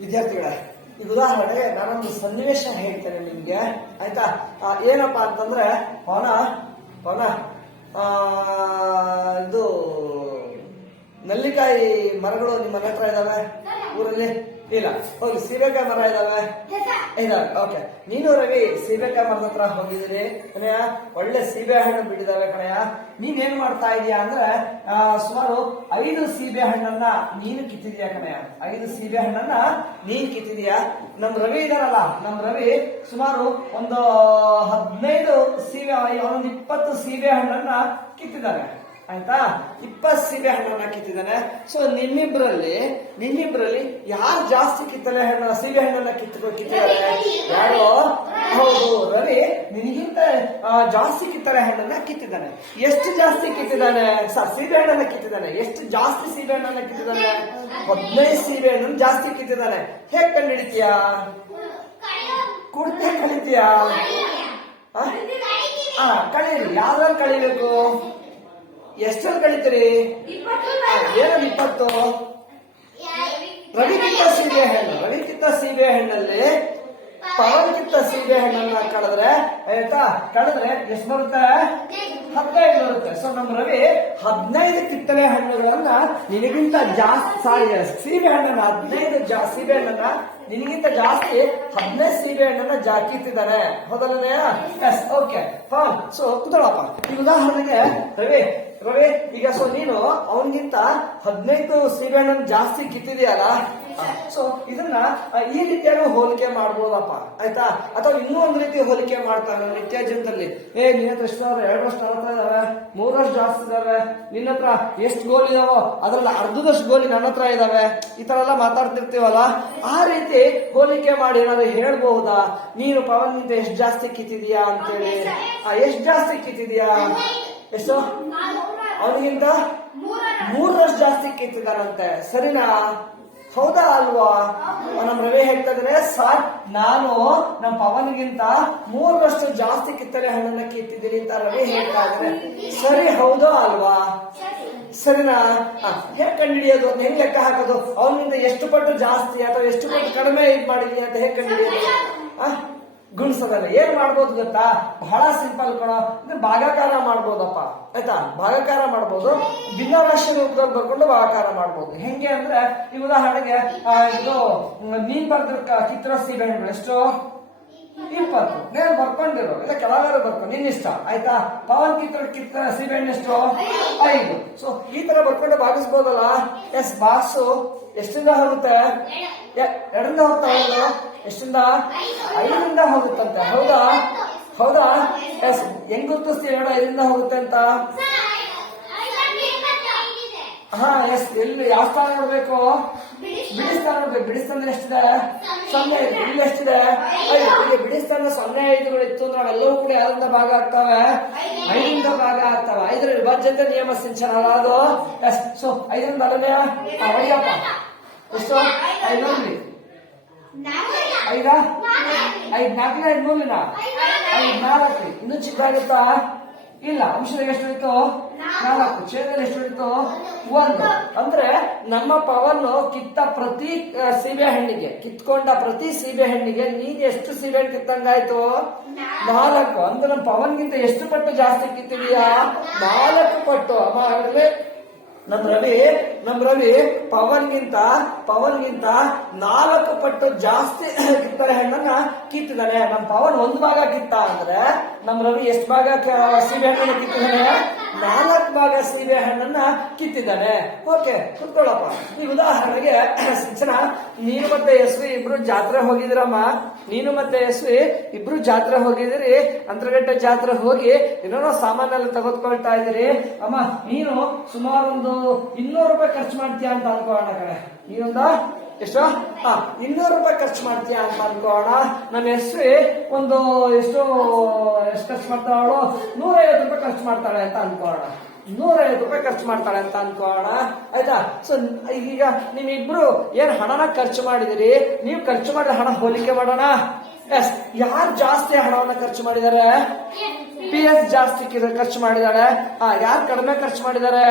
ವಿದ್ಯಾರ್ಥಿಗಳೇ, ಈಗ ಉದಾಹರಣೆಗೆ ನಾನೊಂದು ಸನ್ನಿವೇಶ ಹೇಳ್ತೇನೆ ನಿಮ್ಗೆ, ಆಯ್ತಾ? ಏನಪ್ಪಾ ಅಂತಂದ್ರೆ ಪವನ ಇದು ನಲ್ಲಿಕಾಯಿ ಮರಗಳು ನಿಮ್ಮ ಮನೆ ಹತ್ರ ಇದಾವೆ ಊರಲ್ಲಿ? ಇಲ್ಲ. ಹೋಗಿ ಸೀಬೆಕಾಯಿ ಮರ ಇದಾವೆ? ಇದಾವೆ. ಓಕೆ. ನೀನು ರವಿ ಸೀಬೆಕಾಯಿ ಮರದ ಹತ್ರ ಹೋಗಿದ್ದೀರಿ ಕಣಯ್ಯ, ಒಳ್ಳೆ ಸೀಬೆ ಹಣ್ಣು ಬಿಟ್ಟಿದಾವೆ ಕಣಯ್ಯ. ನೀನ್ ಮಾಡ್ತಾ ಇದೀಯಾ ಅಂದ್ರೆ ಸುಮಾರು 5 ಸೀಬೆ ಹಣ್ಣನ್ನ ನೀನು ಕಿತ್ತಿದ್ಯಾ ಕಣಯ್ಯ. 5 ಸೀಬೆ ಹಣ್ಣನ್ನ ನೀನ್ ಕಿತ್ತಿದ್ಯಾ. ನಮ್ ರವಿ ಇದಾರಲ್ಲ, ನಮ್ ರವಿ ಸುಮಾರು ಒಂದು 15 ಸೀಬೆ, ಒಂದು 20 ಸೀಬೆ ಹಣ್ಣನ್ನ ಕಿತ್ತಿದ್ದಾನೆ, ಆಯ್ತಾ? 20 ಸೀಬೆ ಹಣ್ಣನ್ನ ಕಿತ್ತಿದ್ದಾನೆ. ಸೊ ನಿಮ್ಮಿಬ್ರಲ್ಲಿ ಯಾರು ಜಾಸ್ತಿ ಸೀಬೆ ಹಣ್ಣನ್ನ ಕಿತ್ತಿದ್ದಾರೆ? ಯಾರು? ಹೌದು, ರವಿ ನಿನಗಿಂತ ಜಾಸ್ತಿ ಕಿತ್ತಳೆ ಹಣ್ಣನ್ನ ಕಿತ್ತಿದ್ದಾನೆ. ಎಷ್ಟು ಜಾಸ್ತಿ ಕಿತ್ತಿದ್ದಾನೆ? ಸೀಬೆ ಹಣ್ಣನ್ನ ಕಿತ್ತಿದ್ದಾನೆ. ಎಷ್ಟು ಜಾಸ್ತಿ ಸೀಬೆ ಹಣ್ಣನ್ನ ಕಿತ್ತಿದ್ದಾನೆ? 15 ಸೀಬೆ ಹಣ್ಣನ್ನು ಜಾಸ್ತಿ ಕಿತ್ತಿದ್ದಾನೆ. ಹೇಗ್ ಕಂಡುಹಿಡಿತೀಯಾ? ಕುಡ್ತೆ ಕಳಿತೀಯಾ? ಕಳೀರಿ. ಯಾವ್ದ್ರಲ್ಲಿ ಕಳಿಬೇಕು? ಎಷ್ಟಲ್ಲಿ ಕಳಿತೀರಿ? ಏನದು 20? ರವಿ ಕಿತ್ತ ಸೀಬೆ ಹಣ್ಣಲ್ಲಿ ಪವನ್ ಕಿತ್ತ ಸೀಬೆ ಹಣ್ಣನ್ನ ಕಳೆದ್ರೆ ಎಷ್ಟು ಬರುತ್ತೆ? 15 ಬರುತ್ತೆ. ಸೊ ನಮ್ಮ ರವಿ 15 ಕಿತ್ತಳೆ ಹಣ್ಣುಗಳನ್ನ ನಿನಗಿಂತ ಜಾಸ್ತಿ, ಸೀಬೆ ಹಣ್ಣನ್ನ 15 ಸೀಬೆ ಹಣ್ಣನ್ನ ನಿನಗಿಂತ ಜಾಸ್ತಿ 15 ಸೀಬೆ ಹಣ್ಣನ್ನ ಕಿತ್ತಿದ್ದಾನೆ. ಹೌದಲ್ಲೇ? ಎಸ್. Okay, fine. ಸೊ ಕುತಳಪ್ಪ. ಈ ಉದಾಹರಣೆಗೆ ರವಿ ಈಗ ಸೊ ನೀನು ಅವನಿಗಿಂತ 15 ಸೀಬೆ ಹಣ್ಣನ್ನು ಜಾಸ್ತಿ ಕಿತ್ತಿದೆಯಲ್ಲ. ಸೊ ಇದನ್ನ ಈ ರೀತಿಯಾಗಿ ಹೋಲಿಕೆ ಮಾಡ್ಬೋದಪ್ಪ, ಆಯ್ತಾ? ಅಥವಾ ಇನ್ನೂ ಒಂದು ರೀತಿ ಹೋಲಿಕೆ ಮಾಡ್ತಾನೆ ನಿತ್ಯ ಜೀವನದಲ್ಲಿ. ನಿನ್ನ ಹತ್ರ ಎಷ್ಟಾದ್ರೆ 2 ವರ್ಷ ನನ್ನ ಹತ್ರ ಇದಾವೆ, 3 ವರ್ಷ ಜಾಸ್ತಿ ಇದಾವೆ. ನಿನ್ನ ಹತ್ರ ಎಷ್ಟು ಗೋಲ್ ಇದಾವೋ ಅದ್ರಲ್ಲಿ ಅರ್ಧದಷ್ಟು ಗೋಲಿ ನನ್ನ ಹತ್ರ ಇದಾವೆ. ಈ ತರ ಎಲ್ಲ ಮಾತಾಡ್ತಿರ್ತೀವಲ್ಲ, ಆ ರೀತಿ ಹೋಲಿಕೆ ಮಾಡಿ ಏನಾದ್ರು ಹೇಳ್ಬಹುದಾ? ನೀನು ಪವನ್ಗಿಂತ ಎಷ್ಟು ಜಾಸ್ತಿ ಕಿತ್ತಿದೀಯಾ ಅಂತೇಳಿ. ಎಷ್ಟು ಜಾಸ್ತಿ ಕಿತ್ತಿದೀಯಾ? ಎಷ್ಟು? ಅವನಿಗಿಂತ 3 ಜಾಸ್ತಿ ಕಿತ್ತಿದಾನಂತೆ. ಸರಿನಾ? ಹೌದಾ ಅಲ್ವಾ? ನಮ್ ರವಿ ಹೇಳ್ತಾ ಇದ್ರೆ, ಸರ್ ನಾನು ನಮ್ ಪವನ್ಗಿಂತ 3 ಜಾಸ್ತಿ ಕಿತ್ತಳೆ ಹಣ್ಣನ್ನ ಕಿತ್ತಿದ್ದೀನಿ ಅಂತ ರವಿ ಹೇಳ್ತಾ ಇದ್ರೆ, ಸರಿ ಹೌದಾ ಅಲ್ವಾ? ಸರಿನಾ? ಹೇಗ್ ಕಂಡುಹಿಡಿಯೋದು ಅಂತ ಹೆಂಗ್ ಲೆಕ್ಕ ಹಾಕೋದು? ಅವನಿಂದ ಎಷ್ಟು ಪಟ್ಟು ಜಾಸ್ತಿ ಅಥವಾ ಎಷ್ಟು ಪಟ್ಟು ಕಡಿಮೆ ಮಾಡಿದೀನಿ ಅಂತ ಹೇಗ್ ಕಂಡುಹಿಡಿಯೋದು? ಗುಣಿಸೋದಲ್ಲ. ಏನ್ ಮಾಡ್ಬೋದು ಗೊತ್ತಾ? ಬಹಳ ಸಿಂಪಲ್ ಕಣ. ಭಾಗಾಕಾರ ಮಾಡ್ಬೋದಪ್ಪ, ಆಯ್ತಾ? ಭಾಗಾಕಾರ ಮಾಡ್ಬೋದು. ಭಿನ್ನರಾಶಿ ರೂಪದಲ್ಲಿ ಬರ್ಕೊಂಡು ಭಾಗಾಕಾರ ಮಾಡ್ಬೋದು. ಹೆಂಗೆ ಅಂದ್ರೆ, ಈ ಉದಾಹರಣೆಗೆ ಇದು ನೀನ್ ಬರ್ದಿರೋ ಕಿತ್ತಿರೋ ಸೀಬೆ ಹಣ್ಣು ಎಷ್ಟು? 20. ನೀನು ಬರ್ಕೊಂಡಿರೋ, ಇಲ್ಲ ಕೆಳಗಾರು ಬರ್ಕೊಂಡು ನಿನ್ನಿಷ್ಟ, ಆಯ್ತಾ? ಪವನ್ ಕಿತ್ತ ಸೀಬೆ ಹಣ್ಣು ಎಷ್ಟು? 5. ಸೊ ಈ ತರ ಬರ್ಕೊಂಡು ಭಾಗಿಸ್ಬೋದಲ್ಲ? ಎಸ್. ಬಾಕ್ಸು ಎಷ್ಟಿಂದ ಹೋಗುತ್ತೆ? 2ರಿಂದ ಹೋಗ್ತಾ ಹೋಗುದು. ಎಷ್ಟಿಂದ? 5ರಿಂದ ಹೋಗುತ್ತಂತೆ. ಹೌದಾ? ಎಸ್. ಹೆಂಗ್ ಗುರುತಿಸ್ತೀವಿ? 5ರಿಂದ ಹೋಗುತ್ತೆ ಅಂತ. ಎಸ್. ಎಲ್ಲಿ ಯಾವ ಸ್ಥಾನ ನೋಡ್ಬೇಕು? ಬಿಡಿಸ್ತಾನ ನೋಡ್ಬೇಕು. ಬಿಡಿಸ್ತಾನ ಎಷ್ಟಿದೆ? 0. ಇಲ್ಲಿ ಎಷ್ಟಿದೆ? 5. ಇಲ್ಲಿ ಬಿಡಿಸ್ತಾನ 0, 5 ಇತ್ತು ಅಂದ್ರೆ ಅವೆಲ್ಲವೂ ಕೂಡ ಯಾರಿಂದ ಭಾಗ ಆಗ್ತವೆ? 5ರಿಂದ ಭಾಗ ಆಗ್ತವೆ. 5ರ ವಿಭಾಜ್ಯತೆ ನಿಯಮ ಸಿಂಚನ ಅದು. ಎಸ್. ಸೊ 5ರಿಂದ ಅಲ್ಲೇ ಹೊಡಿಯಪ್ಪ. ಎಷ್ಟು? 5 ನೋಡ್ರಿ. 5 4 5 ಮೂಲಿನ 5 4. ಇನ್ನೂ ಚಿಕ್ಕದಾಗುತ್ತಾ? ಇಲ್ಲ. ಅಂಶದಾಗ ಎಷ್ಟು ಉಳಿತು? 4. ಛೇದದಲ್ಲಿ ಎಷ್ಟು ಉಳಿತು? 1. ಅಂದ್ರೆ ನಮ್ಮ ಪವನ್ ಕಿತ್ಕೊಂಡ ಪ್ರತಿ ಸೀಬೆ ಹಣ್ಣಿಗೆ ನೀನ್ ಎಷ್ಟು ಸೀಬೆ ಹಣ್ಣು ಕಿತ್ತಂಗಾಯ್ತು? 4. ಅಂದ್ರೆ ನಮ್ಮ ಪವನ್ಗಿಂತ ಎಷ್ಟು ಪಟ್ಟು ಜಾಸ್ತಿ ಕಿತ್ತಿದೀಯಾ? 4 ಪಟ್ಟು. ಅಮ್ಮ, ನಮ್ ರವಿ ಪವನ್ಗಿಂತ 4 ಪಟ್ಟು ಜಾಸ್ತಿ ಕಿತ್ತಳೆ ಹಣ್ಣನ್ನ ಕಿತ್ತಿದ್ದಾನೆ. ನಮ್ ಪವನ್ 1 ಭಾಗ ಕಿತ್ತ ಅಂದ್ರೆ ನಮ್ ರವಿ ಎಷ್ಟು ಭಾಗ ಸೀಬೆ ಹಣ್ಣನ್ನ ಕಿತ್ತಿದ್ದಾನೆ? 4 ಭಾಗ ಸೀಬೆ ಹಣ್ಣನ್ನ ಕಿತ್ತಿದ್ದಾನೆ. ಓಕೆ, ಕುತ್ಕೊಳ್ಳಪ್ಪ. ಈ ಉದಾಹರಣೆಗೆ ಸಿಂಚನ, ನೀನು ಮತ್ತೆ ಯಶ್ವಿ ಇಬ್ರು ಜಾತ್ರೆ ಹೋಗಿದಿರಮ್ಮ. ನೀನು ಮತ್ತೆ ಯಶ್ವಿ ಇಬ್ರು ಜಾತ್ರೆ ಹೋಗಿದಿರಿ. ಅಂತರಗಟ್ಟೆ ಜಾತ್ರೆ ಹೋಗಿ ಏನೋ ಸಾಮಾನೆಲ್ಲ ತೆಗೆದುಕೊಳ್ತಾ ಇದ್ದೀರಿ. ಅಮ್ಮ, ನೀನು ಸುಮಾರು ಒಂದು 200 ರೂಪಾಯಿ ಖರ್ಚು ಮಾಡ್ತೀಯಾ ಅಂತ ಅನ್ಕೋಣ ಕಡೆ. ನೀನೊಂದ ಎಷ್ಟು? 200 ರೂಪಾಯಿ ಖರ್ಚು ಮಾಡ್ತೀಯಾ ಅಂತ ಅನ್ಕೋಣ. ನನ್ನ ಯಶ್ವಿ ಒಂದು ಎಷ್ಟು ಖರ್ಚು ಮಾಡ್ತಾಳು? 150 ರೂಪಾಯಿ ಖರ್ಚು ಮಾಡ್ತಾಳೆ ಅಂತ ಅನ್ಕೋಣ. 150 ರೂಪಾಯಿ ಖರ್ಚು ಮಾಡ್ತಾಳೆ ಅಂತ ಅನ್ಕೋಣ, ಆಯ್ತಾ? ಸೊ ಈಗ ನೀವಿಬ್ರು ಏನ್ ಹಣನ ಖರ್ಚು ಮಾಡಿದಿರಿ, ನೀವು ಖರ್ಚು ಮಾಡಿದ ಹಣ ಹೋಲಿಕೆ ಮಾಡೋಣ. ಎಸ್. ಯಾರು ಜಾಸ್ತಿ ಹಣವನ್ನ ಖರ್ಚು ಮಾಡಿದ್ದಾರೆ? PS ಜಾಸ್ತಿ ಖರ್ಚು ಮಾಡಿದಾಳೆ. ಯಾರು ಕಡಿಮೆ ಖರ್ಚು ಮಾಡಿದ್ದಾರೆ?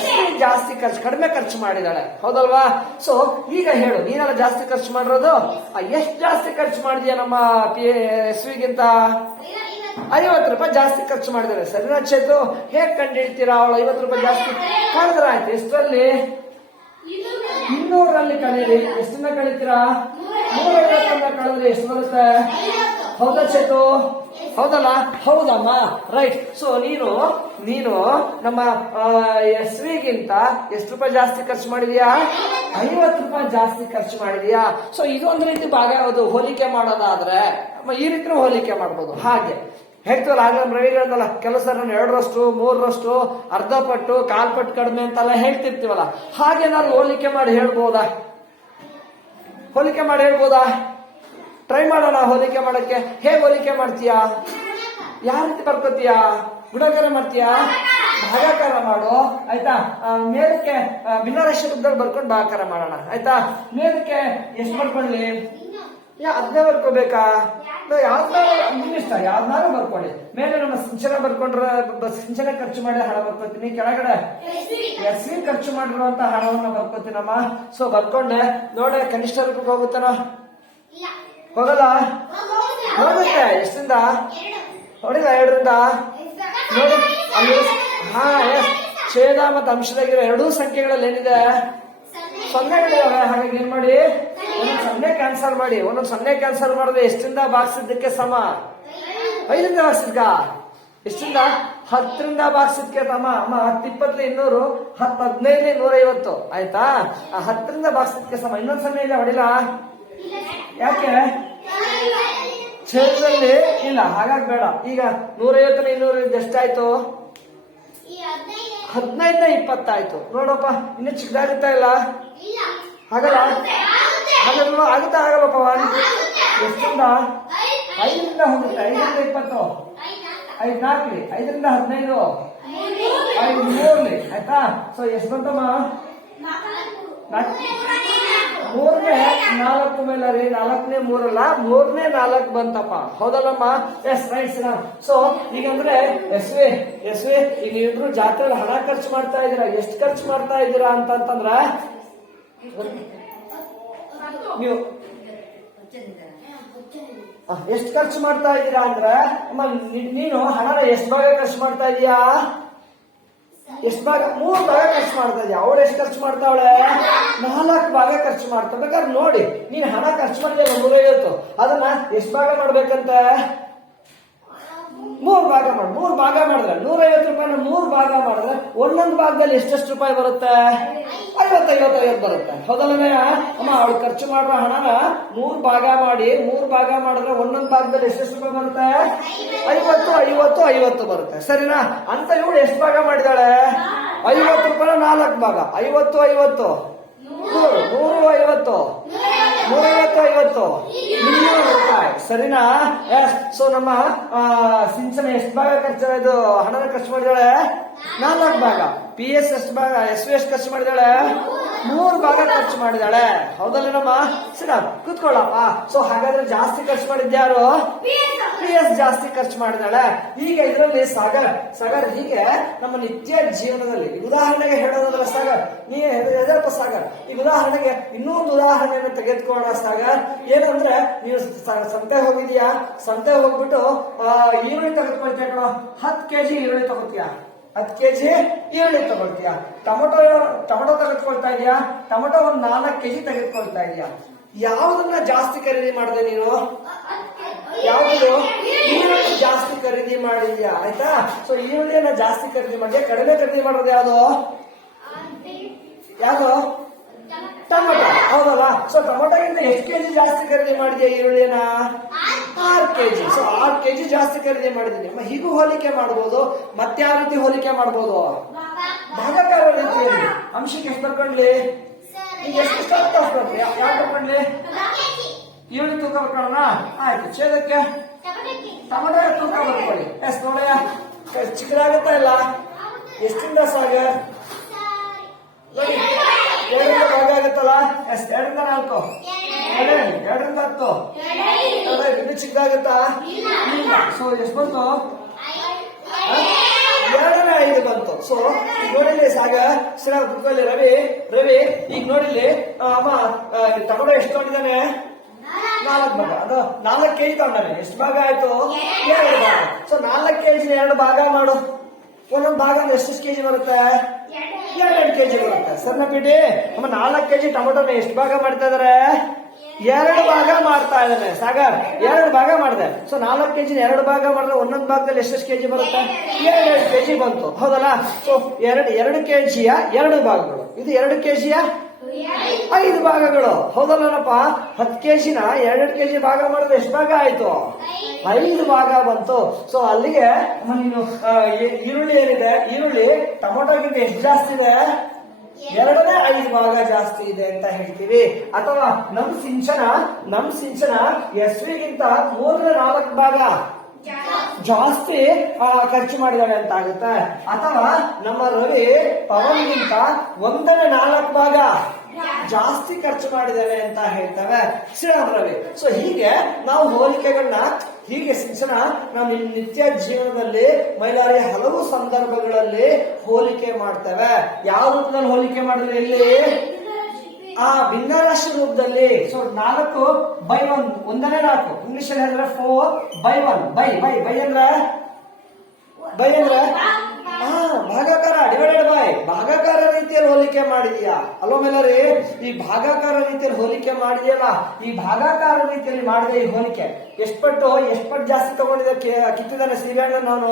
SV ಜಾಸ್ತಿ ಕಡಿಮೆ ಖರ್ಚು ಮಾಡಿದಾಳೆ, ಹೌದಲ್ವಾ? ಸೊ ಈಗ ಹೇಳು, ನೀನೆಲ್ಲ ಜಾಸ್ತಿ ಖರ್ಚು ಮಾಡಿರೋದು? ಎಷ್ಟು ಜಾಸ್ತಿ ಖರ್ಚು ಮಾಡಿದ್ಯಾ ನಮ್ಮ SV ಗಿಂತ? 50 ರೂಪಾಯಿ ಜಾಸ್ತಿ ಖರ್ಚು ಮಾಡಿದಾರೆ. ಸರಿನಾ ಚೇತು? ಹೇಗ್ ಕಂಡು ಹಿಡ್ತೀರಾ ಅವಳು 50 ರೂಪಾಯಿ ಜಾಸ್ತಿ ಕಳೆದ್ರೆ? ಆಯ್ತು, ಎಷ್ಟರಲ್ಲಿ? 200ರಲ್ಲಿ ಕಳೀರಿ. ಎಷ್ಟನ್ನ ಕಳೀತೀರಾ? 150 ಕಳೆದ್ರೆ ಎಷ್ಟು ಬರುತ್ತೆ? ಹೌದಾ ಚೇತು? ಹೌದಲ್ಲ? ಹೌದಮ್ಮ, ರೈಟ್. ಸೊ ನೀನು ನಮ್ಮ SV ಗಿಂತ ಎಷ್ಟು ರೂಪಾಯಿ ಜಾಸ್ತಿ ಖರ್ಚು ಮಾಡಿದ್ಯಾ? 50 ರೂಪಾಯಿ ಜಾಸ್ತಿ ಖರ್ಚು ಮಾಡಿದ್ಯಾ? ಸೊ ಇದೊಂದು ರೀತಿ ಹೋಲಿಕೆ ಮಾಡೋದಾದ್ರೆ ಈ ರೀತಿ ಹೋಲಿಕೆ ಮಾಡ್ಬೋದು. ಹಾಗೆ ಹೇಳ್ತೀವಲ್ಲ, ಆಗ ರವಿಗಳಲ್ಲ ಕೆಲಸ 2ರಷ್ಟು 3ರಷ್ಟು, ಅರ್ಧ ಪಟ್ಟು, ಕಾಲ್ ಪಟ್ಟು ಕಡಿಮೆ ಅಂತೆಲ್ಲ ಹೇಳ್ತಿರ್ತೀವಲ್ಲ, ಹಾಗೆ ನಾನು ಹೋಲಿಕೆ ಮಾಡಿ ಹೇಳ್ಬೋದಾ? ಟ್ರೈ ಮಾಡೋಣ ಹೋಲಿಕೆ ಮಾಡಕ್ಕೆ. ಹೇಗೆ ಹೋಲಿಕೆ ಮಾಡ್ತೀಯಾ? ಯಾವ ರೀತಿ ಬರ್ಕೋತೀಯಾ? ಗುಣಾಕಾರ ಮಾಡ್ತೀಯಾ? ಭಾಗಾಕಾರ ಮಾಡು, ಆಯ್ತಾ? ಮೇಲಕ್ಕೆ ಭಿನ್ನರಾಶಿ ಬರ್ಕೊಂಡು ಭಾಗಾಕಾರ ಮಾಡೋಣ, ಆಯ್ತಾ? ಮೇಲಕ್ಕೆ ಎಷ್ಟು ಬರ್ಕೊಳ್ಳಿ? 15 ಬರ್ಕೋಬೇಕಾ? ನಿಮ್ ಇಷ್ಟ, ಯಾವ್ದಾರು ಬರ್ಕೊಳ್ಳಿ. ಮೇಲೆ ನಮ್ಮ ಸಿಂಚನ ಬರ್ಕೊಂಡ್ರೆ ಸಿಂಚನ ಖರ್ಚು ಮಾಡಿ ಹಣ ಬರ್ಕೋತೀನಿ, ಕೆಳಗಡೆ SV ಖರ್ಚು ಮಾಡಿರುವಂತ ಹಣವನ್ನ ಬರ್ಕೋತೀನಮ್ಮ. ಸೊ ಬರ್ಕೊಂಡೆ ನೋಡ, ಕನಿಷ್ಠ ರೂಪಕ್ಕೆ ಹೋಗುತ್ತಾನ? ಹೋಗಲ್ಲ? ಹೋಗುತ್ತೆ. ಎಷ್ಟರಿಂದ? ನೋಡಿಲ್ಲ, 2ರಿಂದ ನೋಡಿ ಅಲ್ಲಿ. ಎಸ್, ಛೇದ ಮತ್ತು ಅಂಶದಾಗಿರೋ ಎರಡೂ ಸಂಖ್ಯೆಗಳಲ್ಲಿ ಏನಿದೆ? ಸೊನ್ನೆಗಳಿದಾವೆ. ಹಾಗಾಗಿ ಏನ್ ಮಾಡಿ, ಒಂದೊಂದು 0 ಕ್ಯಾನ್ಸಲ್ ಮಾಡಿ. ಒಂದೊಂದು 0 ಕ್ಯಾನ್ಸಲ್ ಮಾಡಿದ್ರೆ ಎಷ್ಟರಿಂದ ಭಾಗಿಸಿದ್ದಕ್ಕೆ ಸಮ? 5ರಿಂದ ಭಾಗಿಸಿದ್ಕ? ಎಷ್ಟರಿಂದ? 10ರಿಂದ ಭಾಗಿಸಿದ್ಕೆ ತಮ್ಮ. 10 20 200, 10 15 150, ಆಯ್ತಾ? 10ರಿಂದ ಭಾಗಿಸಿದ್ಕೆ ಸಮ. ಇನ್ನೊಂದು 0 ಇದೆ, ಹೊಡಿಲ್ಲ? ಯಾಕೆ? ಛೇದದಲ್ಲಿ ಇಲ್ಲ, ಹಾಗಾಗಿ ಬೇಡ. ಈಗ 150 200 ಎಷ್ಟಾಯ್ತು? 15 20 ಆಯ್ತು. ನೋಡಪ್ಪ, ಇನ್ನು ಚಿಕ್ಕದಾಗುತ್ತಾ ಇಲ್ಲ? ಹಾಗಲ್ಲ? ಆಗುತ್ತಾ ಆಗಲ್ಲಪ್ಪ? ಎಷ್ಟರಿಂದ? 5ರಿಂದ ಹೋಗುತ್ತೆ. 5ರಿಂದ 20, 5 4, 5ರಿಂದ 15, 5 3, ಆಯ್ತಾ? ಸೊ ಎಷ್ಟು ಬಂತಮ್ಮ? 3ನೇ 4 ಮೇಲೆ ರೀ, 4ನೇ 3 ಅಲ್ಲ, 3ನೇ 4 ಬಂತಪ್ಪ, ಹೌದಲ್ಲಮ್ಮ? Yes, right. ಸೊ ಈಗಂದ್ರೆ SV ಈಗ ನೀವಿಬ್ರು ಜಾತ್ರೆಯಲ್ಲಿ ಹಣ ಖರ್ಚು ಮಾಡ್ತಾ ಇದ್ದೀರಾ. ಎಷ್ಟು ಖರ್ಚು ಮಾಡ್ತಾ ಇದ್ದೀರಾ ಅಂತಂದ್ರ ನೀವು ಎಷ್ಟು ಖರ್ಚು ಮಾಡ್ತಾ ಇದ್ದೀರಾ ಅಂದ್ರೆ, ನೀನು ಹಣನ ಎಷ್ಟು ಭಾಗ ಖರ್ಚು ಮಾಡ್ತಾ ಇದೀಯಾ? ಎಷ್ಟು ಭಾಗ? 3 ಭಾಗ ಖರ್ಚು ಮಾಡ್ತಾ ಇದೀಯ. ಅವಳು ಎಷ್ಟು ಖರ್ಚು ಮಾಡ್ತಾವಳೆ? 4 ಭಾಗ ಖರ್ಚು ಮಾಡ್ತಾ. ಬೇಕಾದ್ರೆ ನೋಡಿ, ನೀನ್ ಹಣ ಖರ್ಚು ಮಾಡಿದೆ 150, ಅದನ್ನ ಎಷ್ಟು ಭಾಗ ಮಾಡ್ಬೇಕಂತ? 3 ಭಾಗ ಮಾಡಿ. 3 ಭಾಗ ಮಾಡಿದ್ರೆ 150 ರೂಪಾಯಿನ 3 ಭಾಗ ಮಾಡಿದ್ರೆ ಒಂದೊಂದು ಭಾಗದಲ್ಲಿ ಎಷ್ಟೆಷ್ಟು ರೂಪಾಯಿ ಬರುತ್ತೆ? 50 ಬರುತ್ತೆ, ಹೌದಲ್ಲೇ ಅಮ್ಮ? ಅವಳು ಖರ್ಚು ಮಾಡುವ ಹಣನ 3 ಭಾಗ ಮಾಡಿ, 3 ಭಾಗ ಮಾಡಿದ್ರೆ ಒಂದೊಂದು ಭಾಗದಲ್ಲಿ ಎಷ್ಟೆಷ್ಟು ರೂಪಾಯಿ ಬರುತ್ತೆ? 50 ಬರುತ್ತೆ, ಸರಿನಾ? ಅಂತ ಇವಳು ಎಷ್ಟು ಭಾಗ ಮಾಡಿದಾಳೆ? 50 ರೂಪಾಯಿನ 4 ಭಾಗ. 50 100 150 200 ರೂಪಾಯಿ, ಸರಿನಾ? ಸೊ ನಮ್ಮ ಸಿಂಚನ ಎಷ್ಟು ಭಾಗ ಖರ್ಚು ಹಣನ ಖರ್ಚು ಮಾಡಿದಾಳೆ? 4 ಭಾಗ. PS ಎಷ್ಟು ಭಾಗ? SV ಎಷ್ಟು ಖರ್ಚು ಮಾಡಿದಾಳೆ? 3 ಭಾಗ ಖರ್ಚು ಮಾಡಿದಾಳೆ, ಹೌದಲ್ಲೇನಮ್ಮ? ಸರಿ, ಕೂತ್ಕೊಳ್ಳಪ್ಪ. ಸೊ ಹಾಗಾದ್ರೆ ಜಾಸ್ತಿ ಖರ್ಚು ಮಾಡಿದ್ಯಾರು? PS ಜಾಸ್ತಿ ಖರ್ಚು ಮಾಡಿದಾಳೆ. ಈಗ ಇದರಲ್ಲಿ ಸಾಗರ್ ಹೀಗೆ ನಮ್ಮ ನಿತ್ಯ ಜೀವನದಲ್ಲಿ ಉದಾಹರಣೆಗೆ ಹೇಳೋದಾದ್ರೆ ಸಾಗರ್, ನೀ ಎದಪ್ಪ ಸಾಗರ್, ಈ ಉದಾಹರಣೆಗೆ ಇನ್ನೊಂದು ಉದಾಹರಣೆಯನ್ನು ತೆಗೆದುಕೊಳ್ಳೋಣ ಸಾಗರ್. ಏನಂದ್ರೆ, ನೀವು ಸಂತೆ ಹೋಗಿದ್ಯಾ, ಸಂತೆ ಹೋಗ್ಬಿಟ್ಟು ಈರುಳ್ಳಿ ತೆಗೆದುಕೊಳ್ತೀಯ ಕಣೋ, 10 kg ಈರುಳ್ಳಿ ತಗೋತೀಯ, 10 kg ಈರುಳ್ಳಿ ತಗೊಳ್ತೀಯ. ಟೊಮೊಟೊ ತೆಗೆದುಕೊಳ್ತಾ ಇದೀಯಾ, ಟೊಮೊಟೊ ಒಂದು 4 kg ತೆಗೆದುಕೊಳ್ತಾ ಇದೀಯಾ. ಯಾವುದನ್ನ ಜಾಸ್ತಿ ಖರೀದಿ ಮಾಡಿದೆ ನೀನು? ಯಾವುದು? ಈರುಳ್ಳಿ ಜಾಸ್ತಿ ಖರೀದಿ ಮಾಡಿದ್ಯಾ, ಆಯ್ತಾ? ಸೊ ಈರುಳ್ಳಿಯನ್ನ ಜಾಸ್ತಿ ಖರೀದಿ ಮಾಡಿದ್ಯಾ, ಕಡಿಮೆ ಖರೀದಿ ಮಾಡೋದು ಯಾವುದು? ಟೊಮೊಟೊ, ಹೌದಲ್ಲ? ಸೊ ಟೊಮೊಟೊಗಿಂತ ಎಷ್ಟು kg ಜಾಸ್ತಿ ಖರೀದಿ ಮಾಡಿದ್ಯಾ ಈರುಳ್ಳಿನ? 6 kg. ಸೊ 6 kg ಜಾಸ್ತಿ ಖರೀದಿ ಮಾಡಿದ್ದೀನಿ. ಹೀಗೂ ಹೋಲಿಕೆ ಮಾಡಬಹುದು. ಮತ್ತೆ ಯಾವ ರೀತಿ ಹೋಲಿಕೆ ಮಾಡಬಹುದು? ಭಾಗಾಕಾರ ರೀತಿಯಲ್ಲಿ. ಅಂಶಕ್ಕೆ ಎಷ್ಟು ಬರ್ಕೊಂಡ್ಲಿ? ಈಗ ಎಷ್ಟು ಬರ್ಕೊಂಡ್ಲಿ? ಯಾಕೆ ಬರ್ಕೊಂಡ್ಲಿ? ಈರುಳ್ಳಿ ತೂಕ ಬರ್ಕೊಳ್ಳೋಣ, ಆಯ್ತು. ಛೇದಕ್ಕೆ ಟೊಮೊಟೊ ತೂಕ ಬರ್ಕೊಳ್ಳಿ. ಎಸ್ ನೋಡಯ್ಯ, ಚಿಕ್ಕದಾಗುತ್ತಾ ಇಲ್ಲ? ಎಷ್ಟಿಂದ ಸಾಗರ್? ನೋಡಿ, 2ರಿಂದ ಭಾಗ ಆಗುತ್ತಲ್ಲ? ಎಸ್, 2ರಿಂದ 4, 2ರಿಂದ 10, ಇನ್ನು ಚಿಕ್ಕದಾಗುತ್ತಾ? ಇಲ್ಲ. ಸೊ ಎಷ್ಟು ಬಂತು? 5 ಬಂತು. ಸೊ ಈಗ ನೋಡಿಲ್ಲಿ ಕುತ್ಕೊಳ್ಳಿ ರವಿ ಈಗ ನೋಡಿಲ್ಲಿ ಅಮ್ಮ ಟೊಮೊಟೊ ಎಷ್ಟು ತಗೊಂಡಿದ್ದಾನೆ? 4 ಭಾಗ. ಅದು 4 kg ತಗೊಂಡಾನೆ. ಎಷ್ಟು ಭಾಗ ಆಯ್ತು? 2 ಭಾಗ. ಸೊ 4 kg 2 ಭಾಗ ಮಾಡು. ಒಂದೊಂದು ಭಾಗ ಅಂದ್ರೆ ಎಷ್ಟು kg ಬರುತ್ತೆ? 2 kg ಬರುತ್ತೆ. ಸರ್ನ ಪಿಡಿ ಅಮ್ಮ 4 kg ಟೊಮೊಟೊನ ಎಷ್ಟು ಭಾಗ ಮಾಡ್ತಾ ಇದಾರೆ? 2 ಭಾಗ ಮಾಡ್ತಾ ಇದ್ದಾನೆ. ಸಾಗರ್ 2 ಭಾಗ ಮಾಡಿದೆ. ಸೊ 4 kg 2 ಭಾಗ ಮಾಡಿದ್ರೆ ಒಂದೊಂದು ಭಾಗದಲ್ಲಿ ಎಷ್ಟು kg ಬರುತ್ತೆ? 2 kg ಬಂತು. ಹೌದಲ್ಲ? ಸೊ 2 kg 2 ಭಾಗಗಳು. ಇದು 2 kg 5 ಭಾಗಗಳು. ಹೌದಲ್ಲಪ್ಪ? 10 kg 2 kg ಭಾಗ ಮಾಡಿದ್ರೆ ಎಷ್ಟು ಭಾಗ ಆಯ್ತು? 5 ಭಾಗ ಬಂತು. ಸೊ ಅಲ್ಲಿಗೆ ನೀನು ಈರುಳ್ಳಿ ಏನಿದೆ, ಈರುಳ್ಳಿ ಟೊಮೊಟೊಗಿಂತ ಎಷ್ಟು ಜಾಸ್ತಿ ಇದೆ? 2ನೇ 5 ಭಾಗ ಜಾಸ್ತಿ ಇದೆ ಅಂತ ಹೇಳ್ತೀವಿ. ಅಥವಾ ನಮ್ ಸಿಂಚನ ಎಸ್ವಿಗಿಂತ 3ನೇ 4 ಭಾಗ ಜಾಸ್ತಿ ಖರ್ಚು ಮಾಡಿದಾಳೆ ಅಂತ ಆಗುತ್ತೆ. ಅಥವಾ ನಮ್ಮ ರವಿ ಪವನ್ಗಿಂತ 1ನೇ 4 ಭಾಗ ಜಾಸ್ತಿ ಖರ್ಚು ಮಾಡಿದ್ದಾನೆ ಅಂತ ಹೇಳ್ತೇವೆ ಶ್ರೀರಾಮ್ ರವಿ. ಸೊ ಹೀಗೆ ನಾವು ಹೋಲಿಕೆಗಳನ್ನ ಹೀಗೆ ಶಿಕ್ಷಣ ನಮ್ಮ ನಿತ್ಯ ಜೀವನದಲ್ಲಿ ಮಹಿಳೆಯರಿಗೆ ಹಲವು ಸಂದರ್ಭಗಳಲ್ಲಿ ಹೋಲಿಕೆ ಮಾಡ್ತೇವೆ. ಯಾವ ರೂಪದಲ್ಲಿ ಹೋಲಿಕೆ ಮಾಡಿದ್ರೆ ಇಲ್ಲಿ? ಭಿನ್ನರಾಶಿ ರೂಪದಲ್ಲಿ. ಸೊ 4/1 1ನೇ 4 ಇಂಗ್ಲಿಷ್ ಅಲ್ಲಿ ಹೇಳಿದ್ರೆ 4/1 ಬೈ ಅಂದ್ರೆ ಭಾಗಾಕಾರ ಡಿವೈಡೆಡ್ ಬೈ ಭಾಗಾಕಾರ ರೀತಿಯಲ್ಲಿ ಹೋಲಿಕೆ ಮಾಡಿದ್ಯಾ ಅಲ್ವಾ ಮೇಲರಿ? ಈ ಭಾಗಾಕಾರ ರೀತಿಯಲ್ಲಿ ಹೋಲಿಕೆ ಮಾಡಿದ್ಯಲ್ಲ, ಈ ಭಾಗಾಕಾರ ರೀತಿಯಲ್ಲಿ ಮಾಡಿದ ಈ ಹೋಲಿಕೆ ಎಷ್ಟು ಪಟ್ಟು ಜಾಸ್ತಿ ತಗೊಂಡಿದ್ದ ಕಿತ್ತಿದ್ದಾನೆ ಸೀರೆಹಣ್ಣು ನಾನು?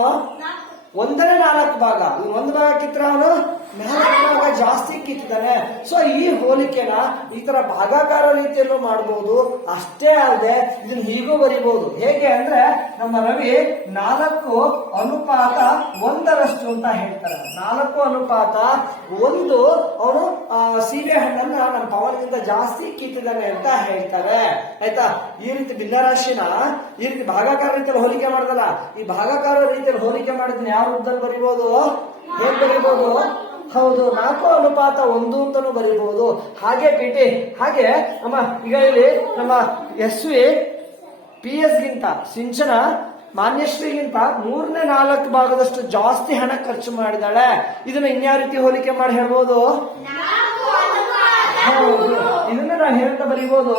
1ನೇ 4 ಭಾಗ. 1 ಭಾಗ ಕಿತ್ತರೆ ಅವನು 4 ಭಾಗ ಜಾಸ್ತಿ ಕಿತ್ತಿದ್ದಾನೆ. ಸೊ ಈ ಹೋಲಿಕೆನ ಈ ತರ ಭಾಗಾಕಾರ ರೀತಿಯಲ್ಲೂ ಮಾಡಬಹುದು. ಅಷ್ಟೇ ಅಲ್ಲದೆ ಇದನ್ನ ಹೀಗೂ ಬರೀಬಹುದು. ಹೇಗೆ ಅಂದ್ರೆ ನಮ್ಮ ರವಿ 4:1 ಅಂತ ಹೇಳ್ತಾರೆ. 4:1 ಅವನು ಸೀಬೆ ಹಣ್ಣನ್ನ ನಮ್ಮ ಪವನ್ಗಿಂತ ಜಾಸ್ತಿ ಕಿತ್ತಿದ್ದಾನೆ ಅಂತ ಹೇಳ್ತಾರೆ. ಆಯ್ತಾ? ಈ ರೀತಿ ಭಿನ್ನರಾಶಿನ ಈ ರೀತಿ ಭಾಗಾಕಾರ ರೀತಿಯಲ್ಲಿ ಹೋಲಿಕೆ ಮಾಡಿದಲ್ಲ, ಈ ಭಾಗಾಕಾರ ರೀತಿಯಲ್ಲಿ ಹೋಲಿಕೆ ಮಾಡಿದ್ನ ಯಾವ ರೂಪದಲ್ಲಿ ಬರೀಬಹುದು? ಹೇಗೆ ಬರೀಬಹುದು? ಹೌದು, 4:1 ಅಂತಾನು ಬರೀಬಹುದು. ಹಾಗೆ ಪಿಟಿ ಹಾಗೆ ನಮ್ಮ ಈಗ ಇಲ್ಲಿ ನಮ್ಮ ಎಸ್ವಿ PS ಗಿಂತ ಸಿಂಚನ ಮಾನ್ಯಶ್ರೀಗಿಂತ 3ನೇ 4 ಭಾಗದಷ್ಟು ಜಾಸ್ತಿ ಹಣ ಖರ್ಚು ಮಾಡಿದಾಳೆ. ಇದನ್ನ ಇನ್ಯಾವ ರೀತಿ ಹೋಲಿಕೆ ಮಾಡಿ ಹೇಳ್ಬೋದು? ಹೌದು, ಇದನ್ನ ನಾವು ಹೇಳ್ತಾ ಬರೀಬಹುದು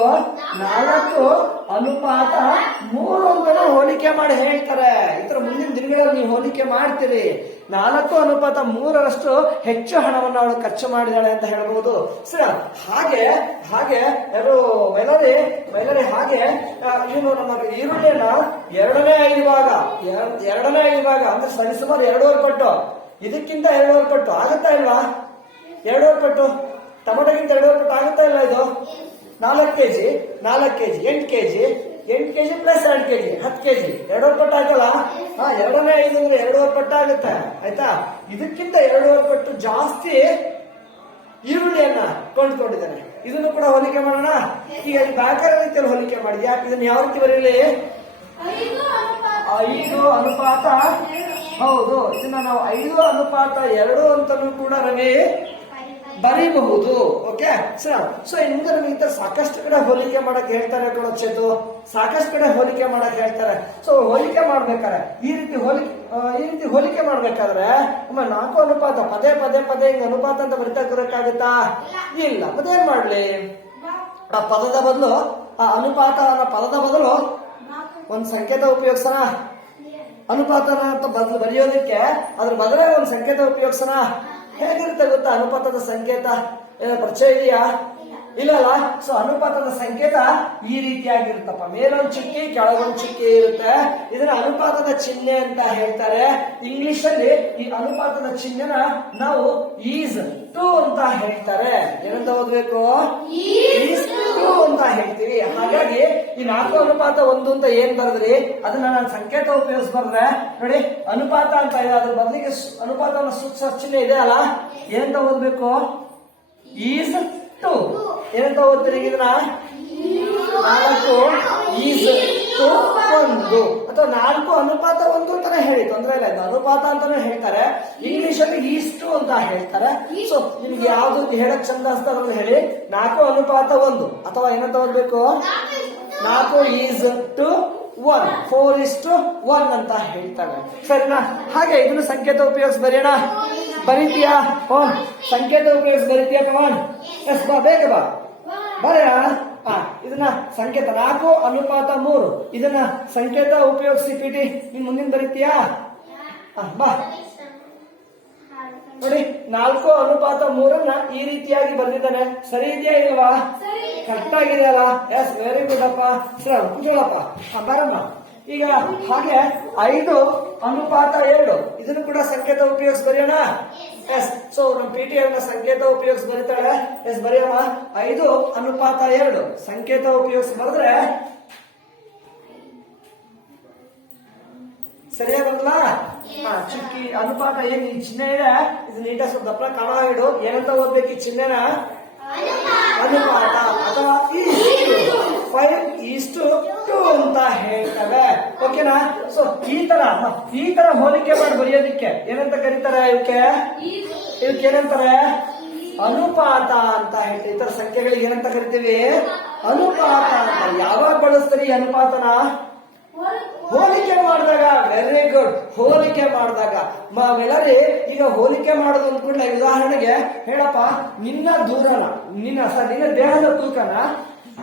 4:3 ಅಂತ ಹೋಲಿಕೆ ಮಾಡಿ ಹೇಳ್ತಾರೆ. ಈ ತರ ಮುಂದಿನ ದಿನಗಳಲ್ಲಿ ನೀವು ಹೋಲಿಕೆ ಮಾಡ್ತೀರಿ. 4:3 ಹೆಚ್ಚು ಹಣವನ್ನು ಅವಳು ಖರ್ಚು ಮಾಡಿದಾಳೆ ಅಂತ ಹೇಳ್ಬಹುದು. ಸರಿ, ಹಾಗೆ ಯಾರು ಮೈಲಾರಿ ಹಾಗೆ ಇನ್ನು ನಮ್ಮ ಈರುಳ್ಳಿಯನ್ನ 2ನೇ 5 ಭಾಗ ಅಂದ್ರೆ ಸರಿಸುಮಾರು 2.5 ಪಟ್ಟು, ಇದಕ್ಕಿಂತ 2.5 ಪಟ್ಟು ಆಗುತ್ತಾ ಇಲ್ವಾ? 2.5 ಪಟ್ಟು ಟೊಮೊಟೊಗಿಂತ 2.5 ಪಟ್ಟು ಆಗುತ್ತಾ ಇಲ್ಲ? ಇದು 4 kg 8 kg plus 2 kg 10 kg 2.5 ಪಟ್ಟು ಆಯ್ತಲ್ಲ? 2ನೇ 5 ಅಂದ್ರೆ 2.5 ಪಟ್ಟು ಆಗುತ್ತೆ. ಆಯ್ತಾ? ಇದಕ್ಕಿಂತ 2.5 ಪಟ್ಟು ಜಾಸ್ತಿ ಈರುಳ್ಳಿಯನ್ನ ಕೊಂಡ್ಕೊಂಡಿದ್ದಾನೆ. ಇದನ್ನು ಕೂಡ ಹೋಲಿಕೆ ಮಾಡೋಣ. ಈಗ ಭಾಗಾಕಾರ ರೀತಿಯಲ್ಲಿ ಹೋಲಿಕೆ ಮಾಡಿದ್ಯಾ? ಇದನ್ನ ಯಾವ ರೀತಿ ಬರೀಲಿ? 5:2. ಹೌದು, ಇದನ್ನ ನಾವು 5:2 ಅಂತಾನೂ ಕೂಡ ರವಿ ಬರೀಬಹುದು. Okay sir. ಸೊ ಇನ್ನು ನಮಗೆ ಸಾಕಷ್ಟು ಕಡೆ ಹೋಲಿಕೆ ಮಾಡಕ್ ಹೇಳ್ತಾರೆ ಚೇತು, ಸಾಕಷ್ಟು ಕಡೆ ಹೋಲಿಕೆ ಮಾಡಕ್ ಹೇಳ್ತಾರೆ. ಸೊ ಹೋಲಿಕೆ ಮಾಡ್ಬೇಕಾದ್ರೆ ಈ ರೀತಿ ಹೋಲಿಕೆ ಮಾಡ್ಬೇಕಾದ್ರೆ 4:1 ಪದೇ ಹಿಂಗ ಅನುಪಾತ ಅಂತ ಬರಿತಾ ಬರಕ್ಕಾಗತ್ತಾ? ಇಲ್ಲ. ಮತ್ತೇನ್ ಮಾಡ್ಲಿ? ಆ ಪದದ ಬದಲು ಅನುಪಾತ ಅನ್ನೋ ಪದದ ಬದಲು ಒಂದ್ ಸಂಕೇತ ಉಪಯೋಗಿಸೋಣ. ಅನುಪಾತನ ಅಂತ ಬರೆಯೋದಕ್ಕೆ ಅದ್ರ ಬದಲೇ ಒಂದ್ ಸಂಕೇತ ಉಪಯೋಗಿಸೋಣ. ಹೇಗಿರುತ್ತೆ ಗೊತ್ತಾ ಅನುಪಾತದ ಸಂಕೇತ? ಪರಿಚಯ ಇದೆಯಾ? ಇಲ್ಲಲ್ಲ. ಸೊ ಅನುಪಾತದ ಸಂಕೇತ ಈ ರೀತಿಯಾಗಿರುತ್ತಪ್ಪ. ಮೇಲೊಂದು ಚುಕ್ಕಿ ಕೆಳಗೊಂದು ಚುಕ್ಕಿ ಇರುತ್ತೆ. ಇದನ್ನ ಅನುಪಾತದ ಚಿಹ್ನೆ ಅಂತ ಹೇಳ್ತಾರೆ. ಇಂಗ್ಲಿಷ್ ಅಲ್ಲಿ ಈ ಅನುಪಾತದ ಚಿಹ್ನೆನ ನಾವು ಈಸ್ ಟು ಅಂತ ಹೇಳ್ತಾರೆ. ಏನಂತ ಓದ್ಬೇಕು? ಈಸ್ ಟು ಅಂತ ಹೇಳ್ತೀವಿ. ಹಾಗಾಗಿ ಈ 4:1 ಅಂತ ಏನ್ ಬರೆದ್ರಿ ಅದನ್ನ ನಾನು ಸಂಕೇತ ಉಪಯೋಗಿಸ್ ಬರ್ರೆ ನೋಡಿ, ಅನುಪಾತ ಅಂತ ಇದೆ. ಅದ್ರ ಬದಲಿಗೆ ಅನುಪಾತನ ಸೂಕ್ಷ್ಮ ಚಿಹ್ನೆ ಇದೆ ಅಲ್ಲ, ಏನಂತ ಓದ್ಬೇಕು? Is to. ಏನಂತ ಓದ್ತೀರಿ ಇದನ್ನ? 4:1 ಅಥವಾ 4:1 ಅಂತಾನೆ ಹೇಳಿ, ತೊಂದ್ರೆ ಇಲ್ಲ. ಇದು ಅನುಪಾತ ಅಂತಾನೆ ಹೇಳ್ತಾರೆ. ಇಂಗ್ಲಿಷ್ ಅಲ್ಲಿ ಈಸ್ಟು ಅಂತ ಹೇಳ್ತಾರೆ. ಸೊ ನಿಮ್ಗೆ ಯಾವ್ದು ಹೇಳಕ್ ಚಂದ ಅನ್ಸ್ತಾರ ಹೇಳಿ. 4:1 ಅಥವಾ ಏನಂತ ಓದ್ಬೇಕು? 4:1 1 4:1 ಅಂತ ಹೇಳ್ತಾರೆ. ಸರಿನಾ? ಹಾಗೆ ಇದನ್ನು ಸಂಕೇತ ಉಪಯೋಗಿಸಿ ಬರೆಯೋಣ. ಬರೀತೀಯಾ? ಸಂಕೇತ ಉಪಯೋಗಿಸಿ ಬರೀತೀಯಾ? ಕಮಾನ್, ಎಸ್ ಬಾ, ಬೇಗ ಬಾ, ಬರೆಯ. ಇದನ್ನ ಸಂಕೇತ 4:3 ಇದನ್ನ ಸಂಕೇತ ಉಪಯೋಗಿಸಿ ಪಿಟಿ ನೀನ್ ಮುಂದಿನ ಬರೀತೀಯಾ? ಬಾ ನೋಡಿ, 4:3 ಈ ರೀತಿಯಾಗಿ ಬಂದಿದ್ದಾನೆ. ಸರಿ ಇದೆಯಾ ಇಲ್ವಾ? ಕರೆಕ್ಟ್ ಆಗಿದೆಯಲ್ಲ? ಎಸ್, ವೆರಿ ಗುಡ್ ಅಪ್ಪ. ಸರ್ ಕೂತ್ಕೊಳ್ಳಪ್ಪ, ಬರಮ್ಮ. ಈಗ ಹಾಗೆ 5:2 ಇದನ್ನು ಕೂಡ ಸಂಕೇತ ಉಪಯೋಗಿಸಿ ಬರೆಯೋಣ. ಎಸ್, ಸೊ ನಮ್ಮ ಪಿಟಿ ಅವನ್ನ ಸಂಕೇತ ಉಪಯೋಗಿಸಿ ಬರೀತಾಳೆ. ಎಸ್, ಬರೆಯಮ್ಮ. 5:2 ಸಂಕೇತ ಉಪಯೋಗಿಸಿ ಬರೆದ್ರೆ ಸರಿಯಾಗಿ ಬರಲ್ಲ? ಚುಕ್ಕಿ ಅನುಪಾತ ಏನ್ ಈ ಚಿಹ್ನೆ ಇದೆ, ಇದು ನೀಟಾಗಿ ಸ್ವಲ್ಪ ದಪ್ಪ ಕಾಣ ಇಡು. ಏನಂತ ಓದ್ಬೇಕು ಈ ಚಿಹ್ನೆನ? ಅನುಪಾತ ಅಥವಾ 5:2 ಅಂತ ಹೇಳ್ತವೆ. ಓಕೆನಾ? ಸೊ ಈ ತರ ಹೋಲಿಕೆ ಮಾಡಿ ಬರೆಯೋದಿಕ್ಕೆ ಏನಂತ ಕರೀತಾರೆ? ಇವಕ್ಕೆ ಏನಂತಾರೆ? ಅನುಪಾತ ಅಂತ ಹೇಳ್ತೀವಿ. ಈ ತರ ಸಂಖ್ಯೆಗಳಿಗೆ ಏನಂತ ಕರಿತೀವಿ? ಅನುಪಾತ ಅಂತ. ಯಾವಾಗ ಬಳಸ್ತಾರೆ ಈ ಅನುಪಾತನ? ಹೋಲಿಕೆ ಮಾಡಿದಾಗ. ವೆರಿ ಗುಡ್, ಹೋಲಿಕೆ ಮಾಡಿದಾಗ. ನಾವೆಲ್ಲರಿ ಈಗ ಹೋಲಿಕೆ ಮಾಡೋದು ಅಂದ್ಕೊಂಡ್ರೆ, ಉದಾಹರಣೆಗೆ ಹೇಳಪ್ಪ, ನಿನ್ನ ದೂರನ, ನಿನ್ನ ದೇಹದ ತೂಕನ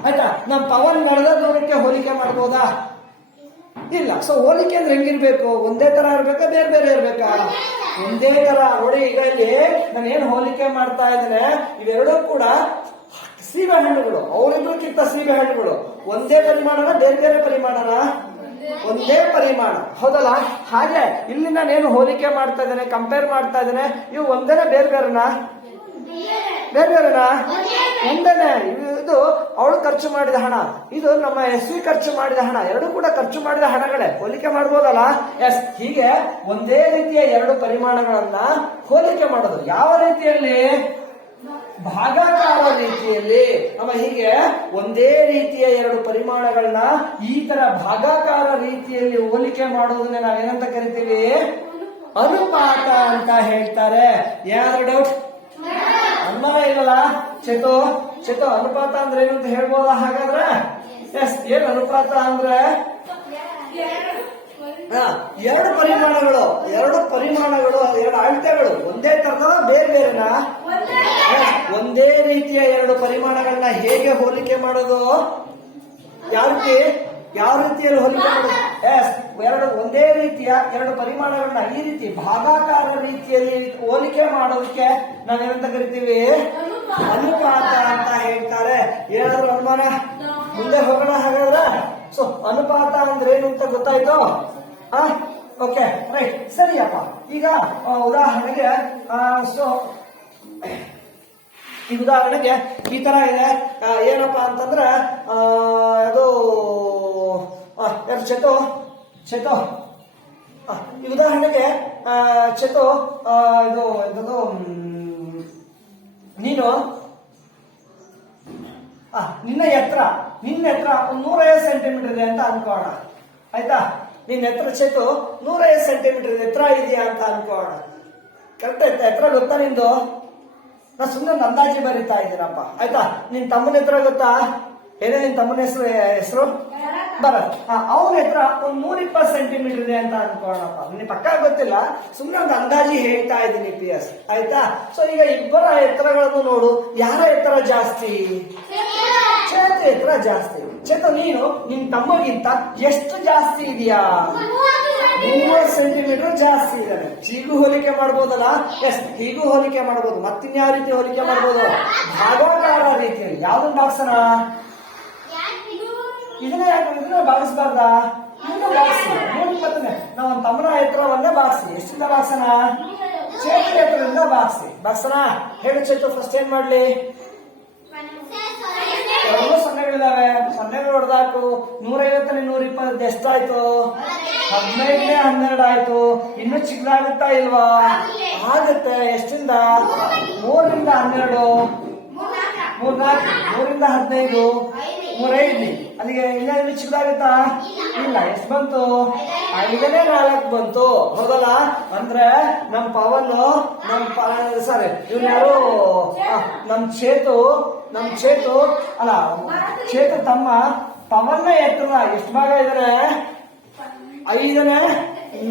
ಆಯ್ತಾ ನಮ್ಮ ಪವನ್ ನಡೆದ ದೂರಕ್ಕೆ ಹೋಲಿಕೆ ಮಾಡ್ಬೋದಾ? ಇಲ್ಲ. ಸೊ ಹೋಲಿಕೆ ಅಂದ್ರೆ ಹೆಂಗಿರ್ಬೇಕು? ಒಂದೇ ತರ ಇರ್ಬೇಕಾ, ಬೇರೆ ಬೇರೆ ಇರ್ಬೇಕಾ? ಒಂದೇ ತರ. ನೋಡಿ, ಈಗ ಇಲ್ಲಿ ನಾನೇನ್ ಹೋಲಿಕೆ ಮಾಡ್ತಾ ಇದ್ದೇನೆ, ಇವೆರಡೂ ಕೂಡ ಸೀಬೆ ಹಣ್ಣುಗಳು. ಅವರಿಬ್ಬರಿಗಿಂತ ಸೀಬೆ ಹಣ್ಣುಗಳು ಒಂದೇ ಪರಿಮಾಣನ, ಬೇರೆ ಬೇರೆ ಪರಿಮಾಣನ? ಒಂದೇ ಪರಿಮಾಣ, ಹೌದಲ್ಲ? ಹಾಗೆ ಇಲ್ಲಿ ನಾನೇನು ಹೋಲಿಕೆ ಮಾಡ್ತಾ ಇದ್ದೇನೆ, ಕಂಪೇರ್ ಮಾಡ್ತಾ ಇದ್ದೇನೆ, ಇವು ಒಂದೇನೆ ಬೇರೆ ಬೇರೆನಾ? ಬೇರೆ ಬೇರೆನಾ? ಒಂದೇನೆ. ಇದು ಅವಳು ಖರ್ಚು ಮಾಡಿದ ಹಣ, ಇದು ನಮ್ಮ SV ಖರ್ಚು ಮಾಡಿದ ಹಣ. ಎರಡು ಕೂಡ ಖರ್ಚು ಮಾಡಿದ ಹಣಗಳೇ. ಹೋಲಿಕೆ ಮಾಡ್ಬೋದಲ್ಲ? ಎಸ್. ಹೀಗೆ ಒಂದೇ ರೀತಿಯ ಎರಡು ಪರಿಮಾಣಗಳನ್ನ ಹೋಲಿಕೆ ಮಾಡೋದು. ಯಾವ ರೀತಿಯಲ್ಲಿ? ಭಾಗಾಕಾರ ರೀತಿಯಲ್ಲಿ. ಹೀಗೆ ಒಂದೇ ರೀತಿಯ ಎರಡು ಪರಿಮಾಣಗಳನ್ನ ಈ ತರ ಭಾಗಾಕಾರ ರೀತಿಯಲ್ಲಿ ಹೋಲಿಕೆ ಮಾಡೋದನ್ನ ನಾವೇನಂತ ಕರಿತೀವಿ? ಅನುಪಾತ ಅಂತ ಹೇಳ್ತಾರೆ. ಏನಾದ್ರು ಡೌಟ್? ಅನುಮಾನ ಇಲ್ಲಲ್ಲ? ಚೇತು ಅನುಪಾತ ಅಂದ್ರೆ ಏನು ಅಂತ ಹೇಳ್ಬೋದಾ ಹಾಗಾದ್ರೆ? ಎಸ್. ಏನ್ ಅನುಪಾತ ಅಂದ್ರೆ? ಎರಡು ಪರಿಮಾಣಗಳು, ಎರಡು ಅಳತೆಗಳು ಒಂದೇ ತರದ, ಬೇರೆ ಬೇರೆನಾ? ಒಂದೇ ರೀತಿಯ ಎರಡು ಪರಿಮಾಣಗಳನ್ನ ಹೇಗೆ ಹೋಲಿಕೆ ಮಾಡೋದು? ಯಾವ ರೀತಿಯಲ್ಲಿ ಹೋಲಿಕೆ ಮಾಡೋದು? ಎಸ್. ಒಂದೇ ರೀತಿಯ ಎರಡು ಪರಿಮಾಣಗಳನ್ನ ಈ ರೀತಿ ಭಾಗಾಕಾರ ರೀತಿಯಲ್ಲಿ ಹೋಲಿಕೆ ಮಾಡೋದಕ್ಕೆ ನಾವೇನಂತ ಕರಿತೀವಿ? ಅನುಪಾತ ಅಂತ ಹೇಳ್ತಾರೆ. ಏನಾದ್ರು ಅನುಮಾನ? ಮುಂದೆ ಹೋಗೋಣ ಹಾಗಾದ್ರೆ. ಸೊ ಅನುಪಾತ ಅಂದ್ರೆ ಏನು ಅಂತ ಗೊತ್ತಾಯ್ತು? ಓಕೆ, ರೈಟ್, ಸರಿಯಪ್ಪ. ಈಗ ಉದಾಹರಣೆಗೆ ಈ ತರ ಇದೆ. ಏನಪ್ಪಾ ಅಂತಂದ್ರೆ ಅದು ಚೇತು ಈ ಉದಾಹರಣೆಗೆ ಚೇತು ಇದು ನೀನು ನಿನ್ನ ಎತ್ತರ 150 ಸೆಂಟಿಮೀಟರ್ ಇದೆ ಅಂತ ಅನ್ಕೋಣ. ಆಯ್ತಾ? ನಿನ್ನ ಎತ್ತರ ಚೇತು 150 ಸೆಂಟಿಮೀಟರ್ ಎತ್ತರ ಇದೆಯಾ ಅಂತ ಅನ್ಕೋಣ. ಕರೆಕ್ಟ್ ಆಯ್ತಾ? ಎತ್ತರ ಗೊತ್ತಾ ನಿಂದು? ನಾ ಸುಮ್ಮನೆ ಒಂದು ಅಂದಾಜಿ ಬರೀತಾ ಇದ್ದೀನಪ್ಪ. ಆಯ್ತಾ? ನಿನ್ ತಮ್ಮನ ಎತ್ತರ ಗೊತ್ತಾ? ಏನೇ ನಿನ್ ತಮ್ಮನ ಹೆಸರು? ಭರತ್. ಅವನ ಎತ್ತರ ಒಂದು 120 ಸೆಂಟಿಮೀಟರ್ ಇದೆ ಅಂತ ಅನ್ಕೋಣಪ್ಪ. ನಿನ್ ಪಕ್ಕ ಗೊತ್ತಿಲ್ಲ, ಸುಮ್ಮನೆ ಒಂದು ಅಂದಾಜಿ ಹೇಳ್ತಾ ಇದ್ದೀನಿ PS. ಆಯ್ತಾ? ಸೊ ಈಗ ಇಬ್ಬರ ಎತ್ತರಗಳನ್ನು ನೋಡು, ಯಾರ ಎತ್ತರ ಜಾಸ್ತಿ? ಚೇತು ಎತ್ತರ ಜಾಸ್ತಿ. ಚೇತು, ನೀನು ನಿನ್ ತಮ್ಮಗಿಂತ ಎಷ್ಟು ಜಾಸ್ತಿ ಇದೆಯಾ? 30 ಸೆಂಟಿಮೀಟರ್ ಜಾಸ್ತಿ ಇದ್ದಾನೆ. ಹೀಗೂ ಹೋಲಿಕೆ ಮಾಡ್ಬೋದಲ್ಲ? ಎಸ್, ಹೀಗೂ ಹೋಲಿಕೆ ಮಾಡ್ಬೋದು. ಮತ್ತಿನ್ಯಾವ ರೀತಿ ಹೋಲಿಕೆ ಮಾಡ್ಬೋದು? ಭಾಗಾಕಾರ ರೀತಿಯಲ್ಲಿ. ಯಾವ್ದನ್ನ ಭಾಗಿಸೋಣ? ಇದನ್ನ ಭಾಗಿಸಬಾರ್ದಾ? ಇದನ್ನ ಭಾಗಿಸಿ. 120. ನಾವು ಒಂದು ತಮ್ಮನ ಎತ್ತರವನ್ನೇ ಭಾಗಿಸಿ. ಎಷ್ಟಿಂದ ಭಾಗಿಸೋಣ? ಚೇತು ಎತ್ತರದಿಂದ ಭಾಗಿಸೋಣ. ಹೇಳು ಚೇತು, ಫಸ್ಟ್ ಏನ್ ಮಾಡ್ಲಿ? ಎರಡು ಸೊನ್ನೆಗಳಿದಾವೆ, ಸೊನ್ನೆಗಳು ಹೊಡೆದಾಕು. 150 120 ಎಷ್ಟಾಯ್ತು? 15 12 ಆಯ್ತು. ಇನ್ನು ಚಿಕ್ಕದಾಗುತ್ತಾ ಇಲ್ವಾ? ಆಗುತ್ತೆ. ಎಷ್ಟಿಂದ? 3 ರಿಂದ 12, 3 ರಿಂದ 15, 3 ಅಲ್ಲಿಗೆ ಇನ್ನು ಚಿಕ್ಕದಾಗುತ್ತಾ? ಇಲ್ಲ. ಎಷ್ಟು ಬಂತು? 5ನೇ 4 ಬಂತು. ಹೌದಲ್ಲ? ಅಂದ್ರೆ ನಮ್ ಪವನ್ ಸಾರಿ ಇವ್ರು ಯಾರು? ನಮ್ ಚೇತು ಅಲ್ಲ, ಚೇತು ತಮ್ಮ ಪವನ್ನ ಎತ್ತರ ಎಷ್ಟು ಭಾಗ ಇದ್ದಾನೆ? 5ನೇ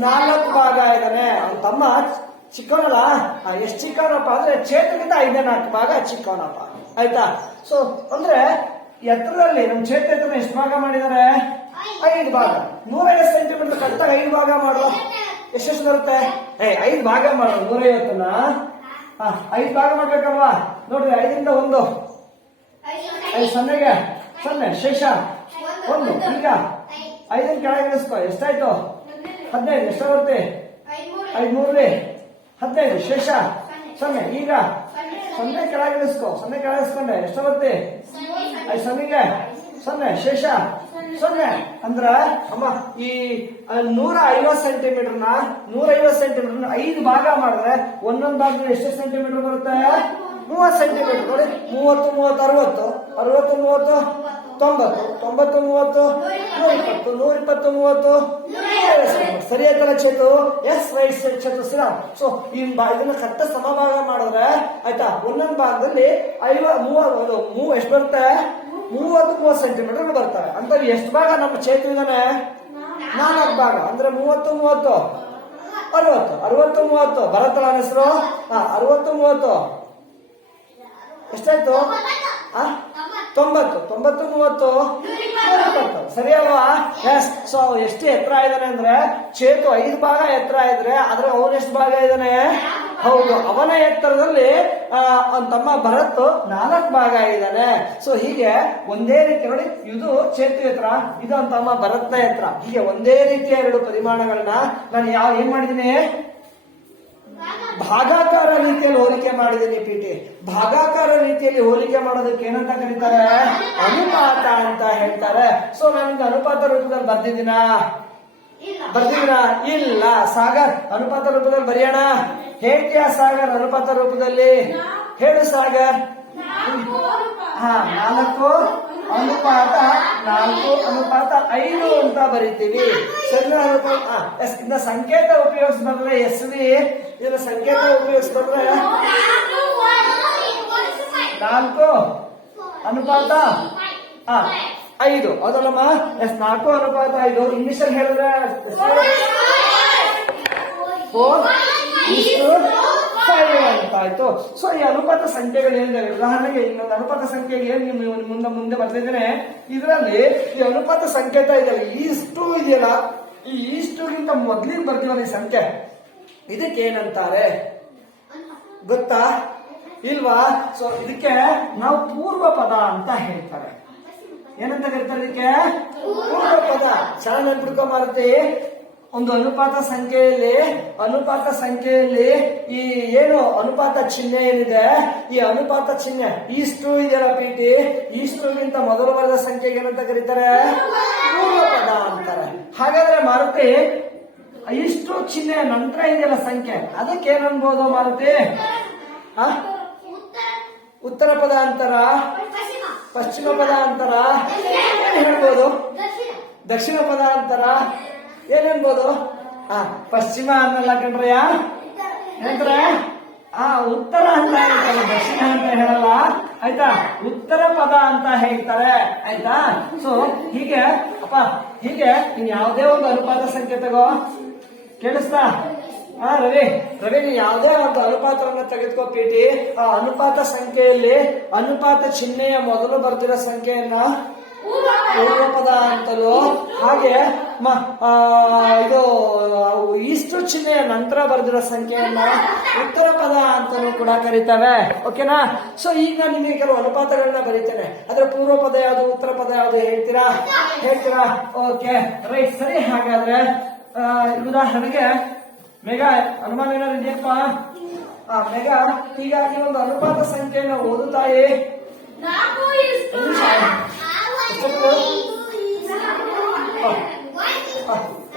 4 ಭಾಗ ಇದ್ದಾನೆ. ಅವನ ತಮ್ಮ ಚಿಕ್ಕವನಲ್ಲ, ಎಷ್ಟು ಚಿಕ್ಕವನಪ್ಪ ಅಂದ್ರೆ ಚೇತನಿಂದ 5ನೇ 4 ಭಾಗ ಚಿಕ್ಕವನಪ್ಪ. ಆಯ್ತಾ? ಸೊ ಅಂದ್ರೆ ಎತ್ತರದಲ್ಲಿ ನಮ್ ಚೇತ ಎತ್ತರ ಎಷ್ಟು ಭಾಗ ಮಾಡಿದ್ದಾರೆ? 5 ಭಾಗ. 150 ಸೆಂಟಿಮೀಟರ್ ಕರೆಕ್ಟಾಗಿ 5 ಭಾಗ ಮಾಡುವ ಎಷ್ಟೆಷ್ಟು ಬರುತ್ತೆ? 5 ಭಾಗ ಮಾಡು 150ನ್ನ. 5 ಭಾಗ ಮಾಡ್ಬೇಕಲ್ವಾ? ನೋಡ್ರಿ 5ರಿಂದ 1 5 ಸೊನ್ನೆಗೆ 0 ಶೇಷ 1. ಈಗ 5ನ ಕೆಳಗೆ ಇಳಿಸ್ಕೊ. ಎಷ್ಟಾಯ್ತು? 15. ಎಷ್ಟು ಬರುತ್ತೆ? 5 3 15 ಶೇಷ 0. ಈಗ 0 ಕೆಳಗೆ ಇಳಿಸ್ಕೊ. 0 ಕೆಳಗೆ ಇಳಿಸ್ಕೊಂಡೆ ಎಷ್ಟು ಬರುತ್ತೆ? 5 ಸೊನ್ನೆಗೆ 0 ಶೇಷ 0. ಅಂದ್ರ ಅಮ್ಮ ಈ 150 ಸೆಂಟಿಮೀಟರ್ನ 5 ಭಾಗ ಮಾಡಿದ್ರೆ ಒಂದೊಂದು ಭಾಗದಲ್ಲಿ ಎಷ್ಟು ಸೆಂಟಿಮೀಟರ್ ಬರುತ್ತೆ? 30 ಸೆಂಟಿಮೀಟರ್. ನೋಡಿ 30 30 60 60 30 90 90 30 120 120 150. ಸರಿ ಆಯ್ತಲ್ಲ Chethu? Yes right side Chethu Shriram. So ಇದನ್ನ ಕರೆಕ್ಟ್ ಸಮಭಾಗ ಮಾಡಿದ್ರೆ ಆಯ್ತಾ, ಒಂದೊಂದು ಭಾಗದಲ್ಲಿ 30 ಎಷ್ಟು ಬರುತ್ತೆ? 30 ಸೆಂಟಿಮೀಟರ್ ಬರ್ತವೆ. ಅಂತ ಎಷ್ಟು ಭಾಗ ನಮ್ಮ ಚೇತು ಇದಾನೆ? 4 ಭಾಗ. ಅಂದ್ರೆ 30 30 60 60 30 ಬರತ್ತಲ್ಲ ಹೆಸರು? 60 30 ಎಷ್ಟಾಯ್ತು? 90 90 30 120. ಸರಿ ಅಲ್ವಾ? ಎಸ್. ಸೊ ಎಷ್ಟು ಎತ್ತರ ಇದ್ದಾನೆ ಅಂದ್ರೆ ಚೇತು 5 ಭಾಗ ಎತ್ತರ ಇದ್ರೆ ಆದ್ರೆ ಅವನು ಎಷ್ಟು ಭಾಗ ಇದ್ದಾನೆ? ಹೌದು, ಅವನ ಎತ್ತರದಲ್ಲಿ ಅವನ ತಮ್ಮ ಭರತ್ 4 ಭಾಗ ಇದ್ದಾನೆ. ಸೊ ಹೀಗೆ ಒಂದೇ ರೀತಿ ನೋಡಿ, ಇದು ಚೇತು ಎತ್ತರ, ಇದು ಅವನ ತಮ್ಮ ಭರತ್ನ ಎತ್ತರ. ಹೀಗೆ ಒಂದೇ ರೀತಿಯ 2 ಪರಿಮಾಣಗಳನ್ನ ನಾನು ಏನ್ ಮಾಡಿದ್ದೀನಿ? ಭಾಗಾಕಾರ ರೀತಿಯಲ್ಲಿ ಹೋಲಿಕೆ ಮಾಡಿದ್ದೀನಿ ಪಿಟಿ. ಭಾಗಾಕಾರ ರೀತಿಯಲ್ಲಿ ಹೋಲಿಕೆ ಮಾಡೋದಕ್ಕೆ ಏನಂತ ಕರೀತಾರೆ? ಅನುಪಾತ ಅಂತ ಹೇಳ್ತಾರೆ. ಸೊ ನನಗೆ ಅನುಪಾತ ರೂಪದಲ್ಲಿ ಬರ್ದಿದ್ದೀನಾ? ಇಲ್ಲ. ಸಾಗರ್ ಅನುಪಾತ ರೂಪದಲ್ಲಿ ಬರೆಯೋಣ. ಹೇಳ್ತೀಯಾ ಸಾಗರ್ ಅನುಪಾತ ರೂಪದಲ್ಲಿ? ಹೇಳು ಸಾಗರ್. 4 ಅನುಪಾತ 4 ಅನುಪಾತ 5 ಅಂತ ಬರಿತೀವಿ. ಸಣ್ಣ ಅನುಪಾತ ಇದನ್ನ ಸಂಕೇತ ಉಪಯೋಗಿಸಿದ್ರೆ ಎಸ್ವಿ, ಇದನ್ನ ಸಂಕೇತ ಉಪಯೋಗಿಸಿದ್ರೆ 4 ಅನುಪಾತ 5. ಹೌದಲ್ಲಮ್ಮ? 4 ಅನುಪಾತ 5. ಇಂಗ್ಲಿಷ್ ಅಲ್ಲಿ ಹೇಳಿದ್ರೆ 4:5 ಅಂತ ಆಯ್ತು. ಸೊ ಈ ಅನುಪಾತ ಸಂಖ್ಯೆಗಳು ಏನಿದೆ, ಉದಾಹರಣೆಗೆ ಇನ್ನೊಂದು ಅನುಪಾತ ಸಂಖ್ಯೆ ಏನ್ ಮುಂದೆ ಬರ್ತಿದ್ದೇನೆ. ಇದರಲ್ಲಿ ಈ ಅನುಪಾತ ಸಂಕೇತ ಇದೆ, ಇಷ್ಟು ಇದೆಯಲ್ಲ, ಈ ಇಷ್ಟುಗಿಂತ ಮೊದ್ಲಿಗೆ ಬರ್ತೀವಲ್ಲ ಈ ಸಂಖ್ಯೆ, ಇದಕ್ಕೆ ಏನಂತಾರೆ ಗೊತ್ತಾ? ಇಲ್ವಾ? ಸೊ ಇದಕ್ಕೆ ನಾವು ಪೂರ್ವ ಪದ ಅಂತ ಹೇಳ್ತಾರೆ. ಏನಂತ ಕರೀತಾರೆ ಇದಕ್ಕೆ? ಪೂರ್ವ ಪದ. ಚೆನ್ನಾಗಿ ನೆನ್ಪಿಡ್ಕೊಂಬಾರತಿ. ಒಂದು ಅನುಪಾತ ಸಂಖ್ಯೆಯಲ್ಲಿ ಈ ಏನು ಅನುಪಾತ ಚಿಹ್ನೆ ಏನಿದೆ, ಈ ಅನುಪಾತ ಚಿಹ್ನೆ ಇಷ್ಟು ಇದೆಯಲ್ಲ ಪಿಟಿ, ಇಷ್ಟುಗಿಂತ ಮೊದಲು ಬರೆದ ಸಂಖ್ಯೆಗೆ ಏನಂತ ಕರೀತಾರೆ? ಪೂರ್ವ ಪದ ಅಂತಾರೆ. ಹಾಗಾದ್ರೆ ಮಾರುತಿ ಇಷ್ಟು ಚಿಹ್ನೆ ನಂತರ ಇದೆಯಲ್ಲ ಸಂಖ್ಯೆ, ಅದಕ್ಕೆ ಏನನ್ಬೋದು ಮಾರುತಿ? ಉತ್ತರ ಪದ ಅಂತಾರ? ಪಶ್ಚಿಮ ಪದ ಅಂತಾರ? ಏನ್ ಹೇಳ್ಬೋದು? ದಕ್ಷಿಣ ಪದ ಅಂತಾರ? ಏನೇನ್ಬೋದು? ಪಶ್ಚಿಮ ಅನ್ನಲ್ಲ ಕಣ್ರಯ್ಯ, ಏನಂದ್ರೆ ಉತ್ತರ ಅಂತ ಹೇಳ್ತಾರೆ, ದಕ್ಷಿಣ ಅಂತ ಹೇಳಲ್ಲ. ಆಯ್ತಾ? ಉತ್ತರ ಪದ ಅಂತ ಹೇಳ್ತಾರೆ. ಆಯ್ತಾ? ಸೊ ಹೀಗೆ ನೀನ್ ಯಾವುದೇ ಒಂದು ಅನುಪಾತ ಸಂಖ್ಯೆ ತಗೋ. ಕೇಳಿಸ್ತಾ? ರವಿ ನೀನ್ ಯಾವುದೇ ಒಂದು ಅನುಪಾತವನ್ನ ತೆಗೆದುಕೋ ಪಿಟಿ. ಆ ಅನುಪಾತ ಸಂಖ್ಯೆಯಲ್ಲಿ ಅನುಪಾತ ಚಿಹ್ನೆಯ ಮೊದಲು ಬರ್ತಿರೋ ಸಂಖ್ಯೆಯನ್ನ ಪೂರ್ವ ಪದ ಅಂತಲೂ, ಹಾಗೆ ಇದು ಇಷ್ಟು ಚಿಹ್ನೆಯ ನಂತರ ಬರೆದಿರೋ ಸಂಖ್ಯೆಯನ್ನ ಉತ್ತರ ಪದ ಅಂತಲೂ ಕೂಡ ಕರೀತವೆ. ಓಕೆನಾ? ಸೊ ಈಗ ನಿಮಗೆ ಕೆಲವು ಅನುಪಾತಗಳನ್ನ ಬರೀತೇನೆ. ಅದ್ರ ಪೂರ್ವ ಪದ ಯಾವುದು, ಉತ್ತರ ಪದ ಯಾವುದು ಹೇಳ್ತೀರಾ? Okay right. ಸರಿ. ಹಾಗಾದ್ರೆ ಉದಾಹರಣೆಗೆ ಮೇಘ ಅನುಮಾನ ಏನಾದ್ರು ಇದೆಯಪ್ಪ? ಮೇಘ, ಹೀಗಾಗಿ ಒಂದು ಅನುಪಾತ ಸಂಖ್ಯೆಯನ್ನು ಓದುತ್ತಾಯಿ.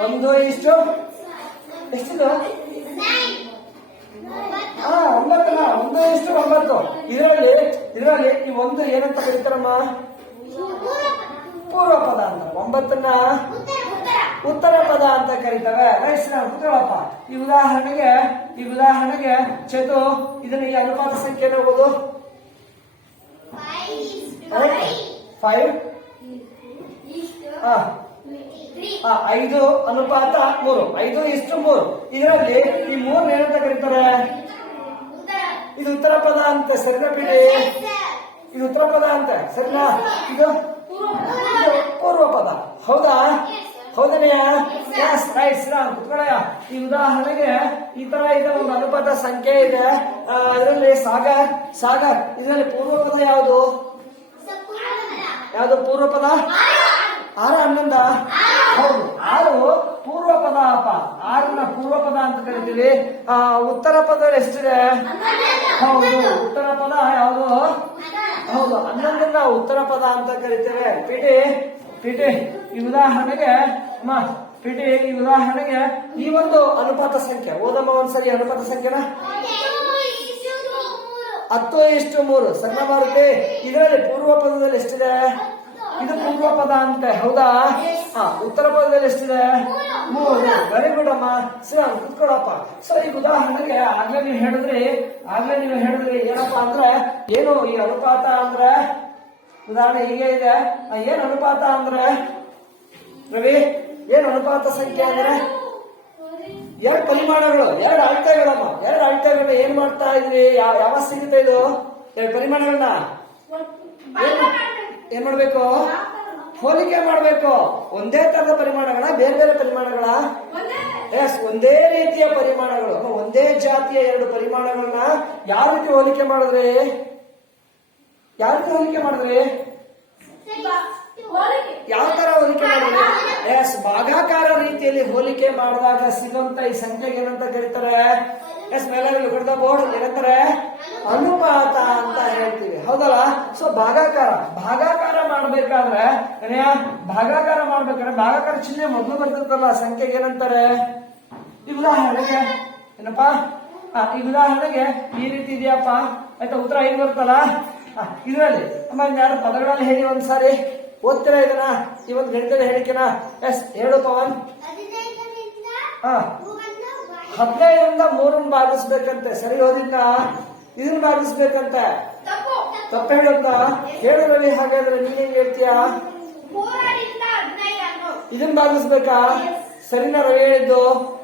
1 ಇಷ್ಟು ಎಷ್ಟಿದು? 9:9. ಇದರಲ್ಲಿ ಈ ಒಂದು ಏನಂತ ಕರೀತಾರಮ್ಮ? ಪೂರ್ವ ಪದ ಅಂತ. 9ನ್ನ ಉತ್ತರ ಪದ ಅಂತ ಕರೀತವೆ. ಕೂತ್ಕೊಳ್ಳಪ್ಪ. ಈ ಉದಾಹರಣೆಗೆ ಚೇತು ಇದನ್ನ ಈ ಅನುಪಾತ ಸಂಖ್ಯೆ ಓದು. 5 5:3 5:3 ಇದರಲ್ಲಿ ಈ 3 ಏನಂತ ಕರೀತಾರೆ? ಇದು ಉತ್ತರ ಪದ ಅಂತ ಸರಿನಾ ಬಿಡಿ? ಇದು ಉತ್ತರ ಪದ ಅಂತ ಸರಿನಾ? ಇದು ಪೂರ್ವ ಪದ ಹೌದಾ? ಹೌದನೆಯ? ರೈಟ್ ಶ್ರೀರಾಮ್ ಕುತ್ಕೊಳ್ಳಯ್ಯ. ಈ ಉದಾಹರಣೆಗೆ ಈ ತರ ಇದೆ, ಒಂದು ಅನುಪಾತ ಸಂಖ್ಯೆ ಇದೆ. ಅದರಲ್ಲಿ ಸಾಗರ್ ಇದರಲ್ಲಿ ಪೂರ್ವ ಪದ ಯಾವುದು? ಯಾವುದು ಪೂರ್ವ ಪದ? 6 11 ಹೌದು 6 ಪೂರ್ವ ಪದ ಅಪ್ಪ. 6ನ ಪೂರ್ವ ಪದ ಅಂತ ಕರಿತೀವಿ. ಉತ್ತರ ಪದ ಎಷ್ಟಿದೆ? ಹೌದು ಉತ್ತರ ಪದ ಯಾವುದು? ಹೌದು 11ನ್ನ ಉತ್ತರ ಪದ ಅಂತ ಕರಿತೇವೆ. ಪಿಟಿ ಈ ಉದಾಹರಣೆಗೆ ಈ ಒಂದು ಅನುಪಾತ ಸಂಖ್ಯೆ ಓದಮ್ಮ ಒಂದ್ಸರಿ. ಅನುಪಾತ ಸಂಖ್ಯೆನ 10:3 ಸಣ್ಣ ಮಾರುತಿ. ಇದರಲ್ಲಿ ಪೂರ್ವ ಪದದಲ್ಲಿ ಎಷ್ಟಿದೆ? ಇದು ಪೂರ್ವ ಪದ ಅಂತೆ ಹೌದಾ? ಉತ್ತರ ಪದದಲ್ಲಿ ಎಷ್ಟಿದೆ? 3. ವೆರಿ ಗುಡ್ ಅಮ್ಮ. ಶ್ರೀರಾಮ್ ಕುತ್ಕೊಳ್ಳಪ್ಪ. ಸೊ ಈ ಉದಾಹರಣೆಗೆ ಆಗ್ಲೇ ನೀವು ಹೇಳಿದ್ರಿ ಏನಪ್ಪಾ ಅಂದ್ರೆ ಏನು ಈ ಅನುಪಾತ ಅಂದ್ರೆ? ಉದಾಹರಣೆ ಹೀಗೆ ಇದೆ. ಏನ್ ಅನುಪಾತ ಅಂದ್ರೆ ರವಿ? ಏನ್ ಅನುಪಾತ ಸಂಖ್ಯೆ ಅಂದ್ರೆ? 2 ಪರಿಮಾಣಗಳು, 2 ಅಳತೆಗಳಮ್ಮ. 2 ಅಳತೆಗಳನ್ನ ಏನ್ ಮಾಡ್ತಾ ಇದ್ರಿ? ಯಾವ ಸಿಗುತ್ತೆ ಇದು? 2 ಪರಿಮಾಣಗಳನ್ನ ಏನ್ ಮಾಡ್ಬೇಕು? ಹೋಲಿಕೆ ಮಾಡ್ಬೇಕು. ಒಂದೇ ತರದ ಪರಿಮಾಣಗಳ ಬೇರೆ ಬೇರೆ ಪರಿಮಾಣಗಳ? ಎಸ್ ಒಂದೇ ರೀತಿಯ ಪರಿಮಾಣಗಳು, ಒಂದೇ ಜಾತಿಯ 2 ಪರಿಮಾಣಗಳನ್ನ ಯಾವ ರೀತಿ ಹೋಲಿಕೆ ಮಾಡಿದ್ರಿ? ಯಾವ ತರ ಹೋಲಿಕೆ ಮಾಡಿದ್ರಿ? ಎಸ್ ಭಾಗಾಕಾರ ರೀತಿಯಲ್ಲಿ ಹೋಲಿಕೆ ಮಾಡಿದಾಗ ಸಿಗುವಂತ ಈ ಸಂಖ್ಯೆಗೆ ಏನಂತ ಕರೀತಾರೆ? ಎಸ್ ಮೇಲೆ ಬೋರ್ಡ್ ಏನಂತಾರೆ? ಅನುಪಾತ ಅಂತ ಹೇಳ್ತೀವಿ ಹೌದಲ್ಲ? ಸೊ ಭಾಗಾಕಾರ ಮಾಡ್ಬೇಕಾದ್ರೆ ಭಾಗಾಕಾರ ಚಿಹ್ನೆ ಮೊದಲು ಬರ್ತಿರ್ತಲ್ಲ ಸಂಖ್ಯೆಗೆ ಏನಂತಾರೆ? ಈ ಉದಾಹರಣೆಗೆ ಏನಪ್ಪಾ? ಈ ಉದಾಹರಣೆಗೆ ಈ ರೀತಿ ಇದೆಯಪ್ಪ ಆಯ್ತಾ? ಉತ್ತರ 5 ಬರ್ತಲ್ಲ. ಇದರಲ್ಲಿ ಅಮ್ಮ ಯಾರು ಪದಗಳಲ್ಲಿ ಹೇಳಿ ಒಂದ್ಸಾರಿ ಓದ್ತೀರಾ ಇದನ್ನ? ಈ ಒಂದು ಗಣಿತದ ಹೇಳಿಕೆನ? ಎಸ್ ಹೇಳು ಪವನ್. 15ರಿಂದ 3 ಭಾಗಿಸ್ಬೇಕಂತೆ. ಸರಿ ಓದಿದ್ನ? ಇದನ್ನ ಭಾಗಿಸ್ಬೇಕಂತೆ. ತಪ್ಪ ಹೇಳುತ್ತ ಹೇಳು ರವಿ. ಹಾಗಾದ್ರೆ ನೀನ್ ಹೆಂಗ್ ಹೇಳ್ತೀಯಾ? ಇದನ್ನ ಭಾಗಿಸ್ಬೇಕಾ? ಸರಿನಾ ರವಿ ಹೇಳಿದ್ದು?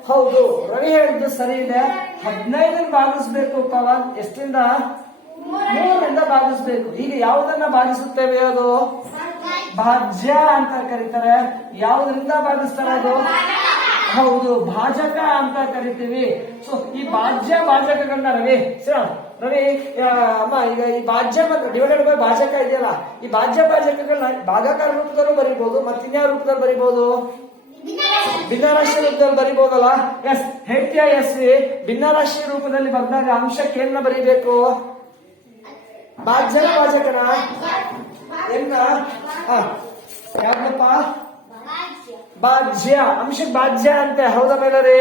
ಹೌದು ರವಿ ಹೇಳಿದ್ದು ಸರಿ ಇದೆ. 15 ಭಾಗಿಸ್ಬೇಕು ಪವನ್. ಎಷ್ಟಿಂದ? 3ರಿಂದ ಭಾಗಿಸ್ಬೇಕು. ಈಗ ಯಾವುದನ್ನ ಭಾಗಿಸುತ್ತೇವೆ? ಅದು ಭಾಜ್ಯ ಅಂತ ಕರೀತಾರೆ. ಯಾವುದರಿಂದ ಭಾಗಿಸ್ತಾರೆ? ಅದು ಹೌದು ಭಾಜಕ ಅಂತ ಕರಿತೀವಿ. ಸೊ ಈ ಭಾಜಕಗಳನ್ನ ರವಿ ಅಮ್ಮ ಈಗ ಈ ಭಾಜ್ಯ ಡಿವೈಡೆಡ್ ಬೈ ಭಾಜಕ ಇದೆಯಲ್ಲ, ಈ ಭಾಜಕಗಳನ್ನ ಭಾಗಾಕಾರ ರೂಪದಲ್ಲೂ ಬರೀಬಹುದು. ಮತ್ತೆ ಇನ್ಯಾವ ರೂಪದಲ್ಲಿ ಬರೀಬಹುದು? ಭಿನ್ನರಾಶಿ ರೂಪದಲ್ಲಿ ಬರೀಬಹುದಲ್ಲ? ಎಸ್ ಹೇಳ್ತೀಯ? ಎಸ್ ಭಿನ್ನರಾಶಿ ರೂಪದಲ್ಲಿ ಬಂದಾಗ ಅಂಶಕ್ಕೆ ಏನ ಬರೀಬೇಕು? ಭಾಜ್ಯನ ಭಾಜಕನ? ಯಾಕಪ್ಪ? ಭಾಜ್ಯ. ಅಂಶಕ್ಕೆ ಭಾಜ್ಯ ಅಂತೆ ಹೌದಾ ಮೇಲರಿ?